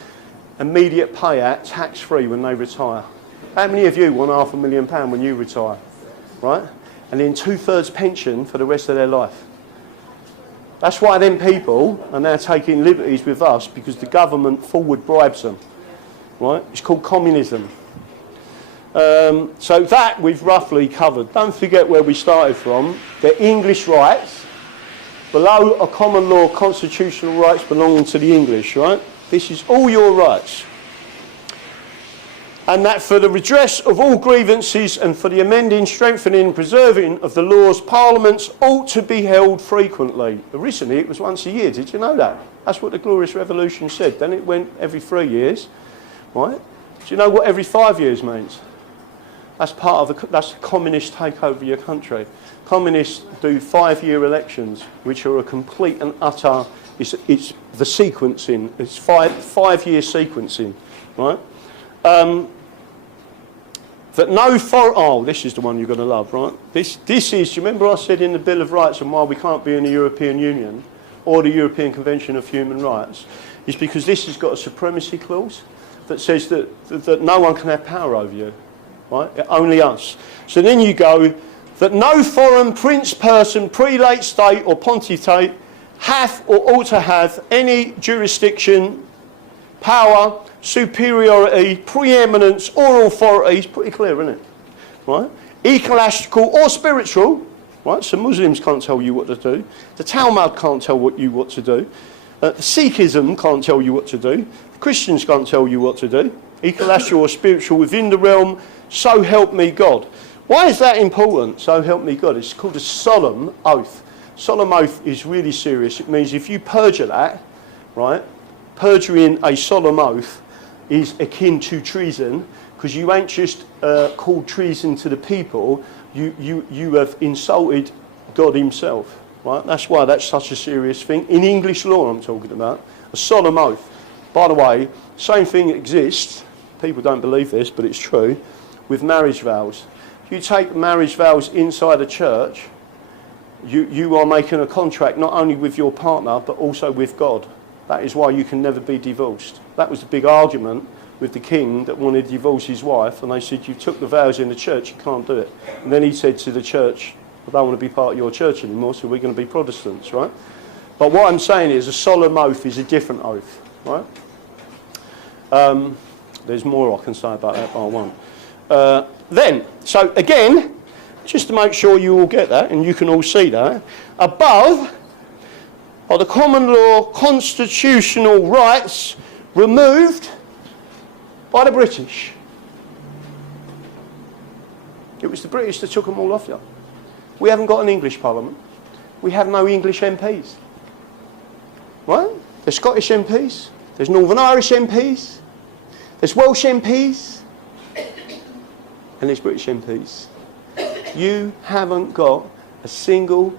immediate payout, tax-free, when they retire. How many of you want £500,000 when you retire, right? And then 2/3 pension for the rest of their life. That's why them people are now taking liberties with us, because the government forward bribes them, right? It's called communism. So that we've roughly covered. Don't forget where we started from. The English rights. Below are common law constitutional rights belonging to the English, right? This is all your rights. And that for the redress of all grievances and for the amending, strengthening and preserving of the laws, parliaments ought to be held frequently. Originally it was once a year, did you know that? That's what the Glorious Revolution said. Then it went every 3 years, right? Do you know what every 5 years means? That's part of that's a communist takeover of your country. Communists do 5-year elections, which are a complete and utter. It's the sequencing. It's five-year sequencing, right? That no foreign. Oh, this is the one you're going to love, right? This is. Do you remember I said in the Bill of Rights and why we can't be in the European Union or the European Convention of Human Rights? Is because this has got a supremacy clause that says that no one can have power over you. Right? Only us. So then you go that no foreign prince, person, prelate, state or pontificate hath or ought to have any jurisdiction, power, superiority, preeminence or authority. It's pretty clear, isn't it? Right? Ecclesiastical or spiritual. Right? So Muslims can't tell you what to do. The Talmud can't tell you what to do. Sikhism can't tell you what to do. The Christians can't tell you what to do. Ecclesiastical or spiritual within the realm, so help me God. Why is that important, so help me God? It's called a solemn oath. Solemn oath is really serious. It means if you perjure that, right, perjuring a solemn oath is akin to treason, because you ain't just called treason to the people, you have insulted God himself. Right? That's why that's such a serious thing. In English law I'm talking about, a solemn oath. By the way, same thing exists, people don't believe this, but it's true, with marriage vows. If you take marriage vows inside a church, you are making a contract not only with your partner, but also with God. That is why you can never be divorced. That was the big argument with the king that wanted to divorce his wife, and they said, you took the vows in the church, you can't do it. And then he said to the church, I don't want to be part of your church anymore, so we're going to be Protestants, right? But what I'm saying is a solemn oath is a different oath, right? There's more I can say about that, but I won't. So again, just to make sure you all get that, and you can all see that, above are the common law constitutional rights removed by the British. It was the British that took them all off you. We haven't got an English Parliament. We have no English MPs. Right? There's Scottish MPs. There's Northern Irish MPs. There's Welsh MPs. And there's British MPs. You haven't got a single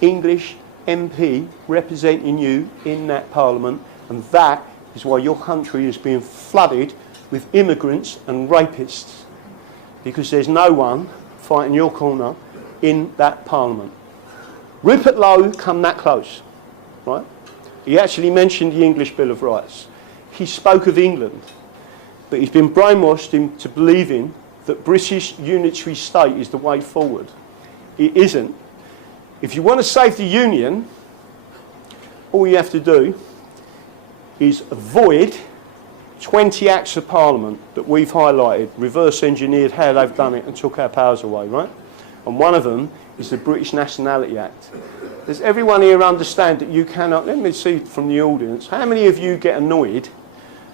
English MP representing you in that Parliament, and that is why your country is being flooded with immigrants and rapists, because there's no one fighting your corner in that Parliament. Rupert Lowe come that close, right? He actually mentioned the English Bill of Rights. He spoke of England, but he's been brainwashed into believing that British unitary state is the way forward. It isn't. If you want to save the Union, all you have to do is avoid 20 acts of parliament that we've highlighted, reverse engineered how they've done it and took our powers away, right? And one of them is the British Nationality Act. Does everyone here understand that you cannot, let me see from the audience, how many of you get annoyed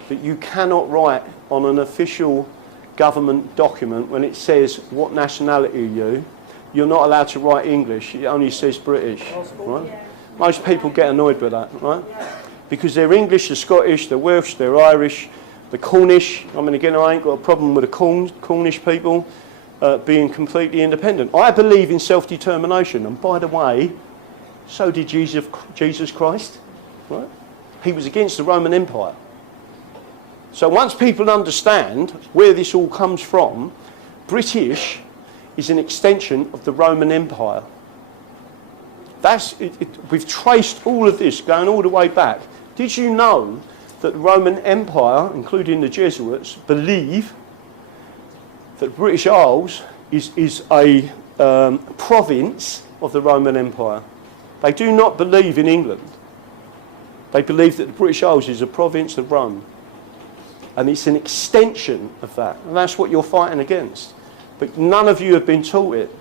that you cannot write on an official government document when it says what nationality are you? You're not allowed to write English, it only says British, right? Yeah. Most people get annoyed with that, right? Yeah. Because they're English, they're Scottish, they're Welsh, they're Irish, they're Cornish. I mean, again, I ain't got a problem with the Cornish people being completely independent. I believe in self-determination, and by the way, so did Jesus Christ, right? He was against the Roman Empire. So once people understand where this all comes from, British is an extension of the Roman Empire. We've traced all of this going all the way back. Did you know that the Roman Empire, including the Jesuits, believe that British Isles is a province of the Roman Empire? They do not believe in England. They believe that the British Isles is a province of Rome. And it's an extension of that. And that's what you're fighting against. But none of you have been taught it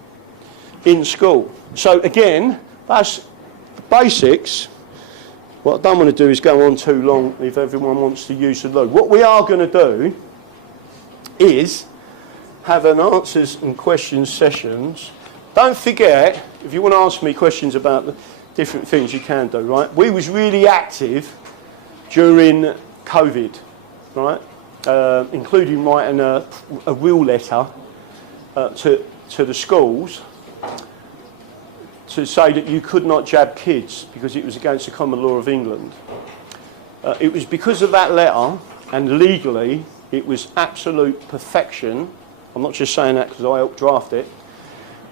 in school. So again, that's the basics. What I don't want to do is go on too long if everyone wants to use the loo. What we are going to do is have an answers and questions sessions. Don't forget, if you want to ask me questions about the different things, you can do, right? We was really active during COVID, right? Including writing a will letter to the schools to say that you could not jab kids because it was against the common law of England. It was because of that letter, and legally it was absolute perfection. I'm not just saying that because I helped draft it,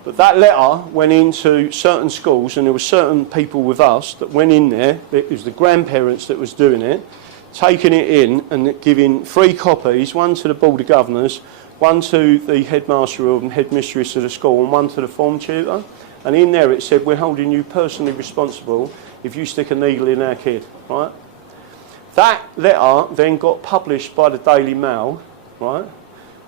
but that letter went into certain schools, and there were certain people with us that went in there. It was the grandparents that was doing it, taking it in and giving 3 copies, one to the Board of Governors, one to the headmaster and headmistress of the school, and one to the form tutor. And in there it said, we're holding you personally responsible if you stick a needle in our kid, right? That letter then got published by the Daily Mail, right?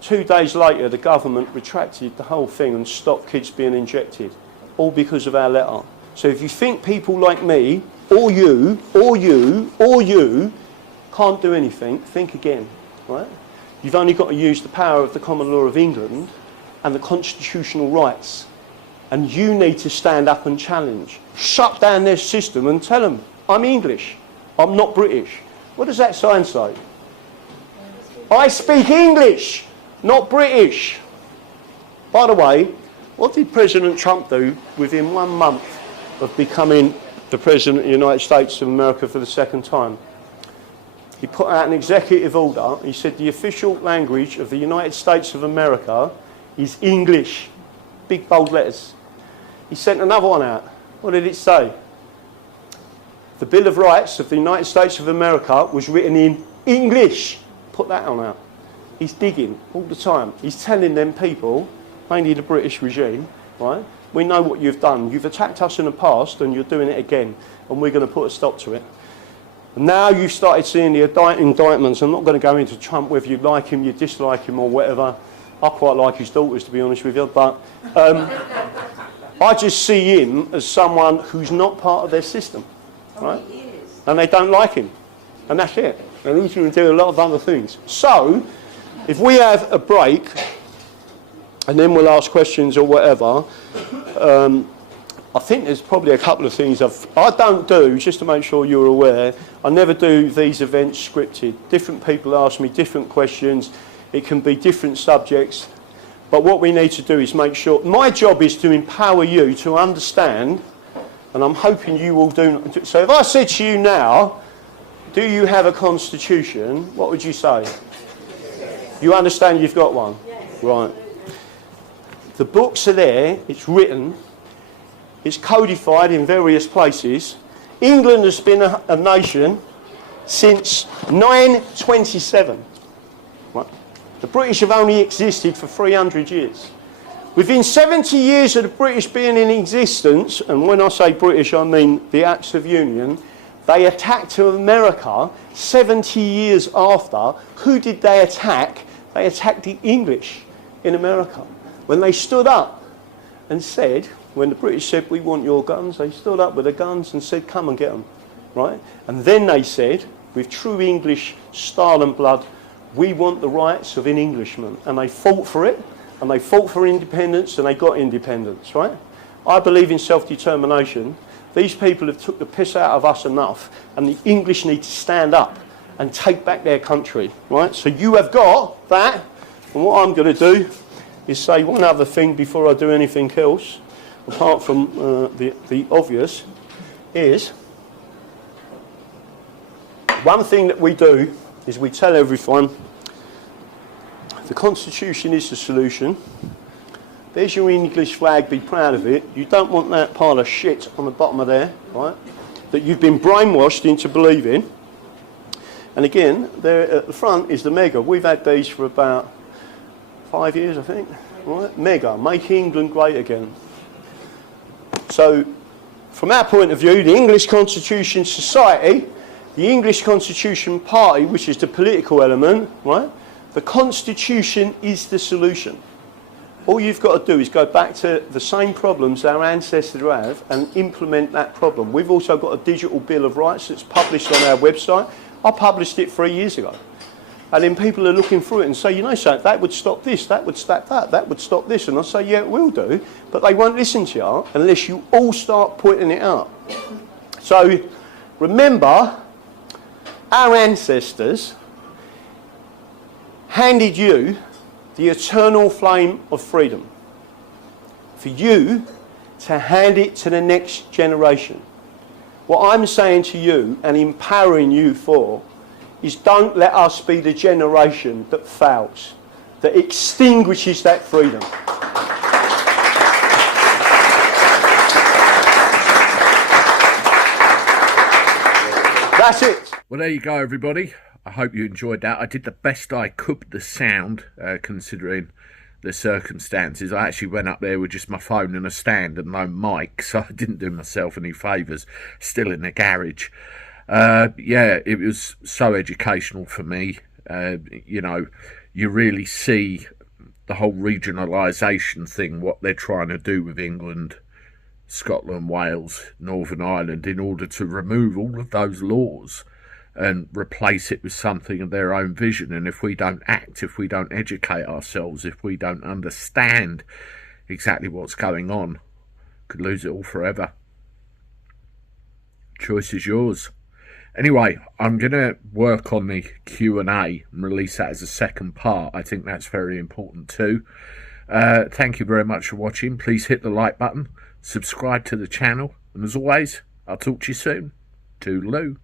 2 days later, the government retracted the whole thing and stopped kids being injected, all because of our letter. So if you think people like me, or you, can't do anything, think again, right? You've only got to use the power of the common law of England and the constitutional rights. And you need to stand up and challenge. Shut down their system and tell them, I'm English, I'm not British. What does that sign say? I speak English, not British. By the way, what did President Trump do within 1 month of becoming the President of the United States of America for the 2nd time? He put out an executive order. He said the official language of the United States of America is English. Big bold letters. He sent another one out. What did it say? The Bill of Rights of the United States of America was written in English. Put that on out. He's digging all the time. He's telling them people, mainly the British regime, right? We know what you've done. You've attacked us in the past and you're doing it again. And we're going to put a stop to it. And now you've started seeing the indictments. I'm not going to go into Trump, whether you like him, you dislike him or whatever. I quite like his daughters, to be honest with you. But I just see him as someone who's not part of their system. Right? He is. And they don't like him. And that's it. And he's going to do a lot of other things. So, if we have a break, and then we'll ask questions or whatever, I think there's probably a couple of things I don't do, just to make sure you're aware, I never do these events scripted. Different people ask me different questions. It can be different subjects. But what we need to do is make sure, my job is to empower you to understand, and I'm hoping you will do. So if I said to you now, do you have a constitution? What would you say? You understand you've got one? Yes. Right. The books are there, it's written, it's codified in various places. England has been a nation since 927. Right? The British have only existed for 300 years. Within 70 years of the British being in existence, and when I say British I mean the Acts of Union, They attacked America 70 years after. Who did they attack? They attacked the English in America. When they stood up and said, when the British said, we want your guns, they stood up with the guns and said, come and get them, right? And then they said, with true English style and blood, we want the rights of an Englishman. And they fought for it, and they fought for independence, and they got independence, right? I believe in self-determination. These people have took the piss out of us enough, and the English need to stand up and take back their country, right? So you have got that, and what I'm going to do is say one other thing before I do anything else, apart from the obvious, is one thing that we do is we tell everyone the Constitution is the solution. There's your English flag, be proud of it. You don't want that pile of shit on the bottom of there, right, that you've been brainwashed into believing. And again, there at the front is the mega. We've had these for about 5 years, I think, right? Mega, make England great again. So, from our point of view, the English Constitution Society, the English Constitution Party, which is the political element, right? The Constitution is the solution. All you've got to do is go back to the same problems our ancestors have and implement that problem. We've also got a digital Bill of Rights that's published on our website. I published it 3 years ago. And then people are looking through it and say, you know, so that would stop this, that would stop that, that would stop this. And I say, yeah, it will do. But they won't listen to you unless you all start pointing it out. So remember, our ancestors handed you the eternal flame of freedom for you to hand it to the next generation. What I'm saying to you and empowering you for is don't let us be the generation that fails, that extinguishes that freedom. That's it. Well, there you go, everybody. I hope you enjoyed that. I did the best I could with the sound, considering the circumstances. I actually went up there with just my phone and a stand and no mic, so I didn't do myself any favours. Still in the garage. Yeah, it was so educational for me. You know, you really see the whole regionalisation thing, what they're trying to do with England, Scotland, Wales, Northern Ireland, in order to remove all of those laws and replace it with something of their own vision. And if we don't act, if we don't educate ourselves, if we don't understand exactly what's going on, could lose it all forever. Choice is yours. Anyway, I'm going to work on the Q&A and release that as a second part. I think that's very important too. Thank you very much for watching. Please hit the like button, subscribe to the channel, and as always, I'll talk to you soon. Toodaloo.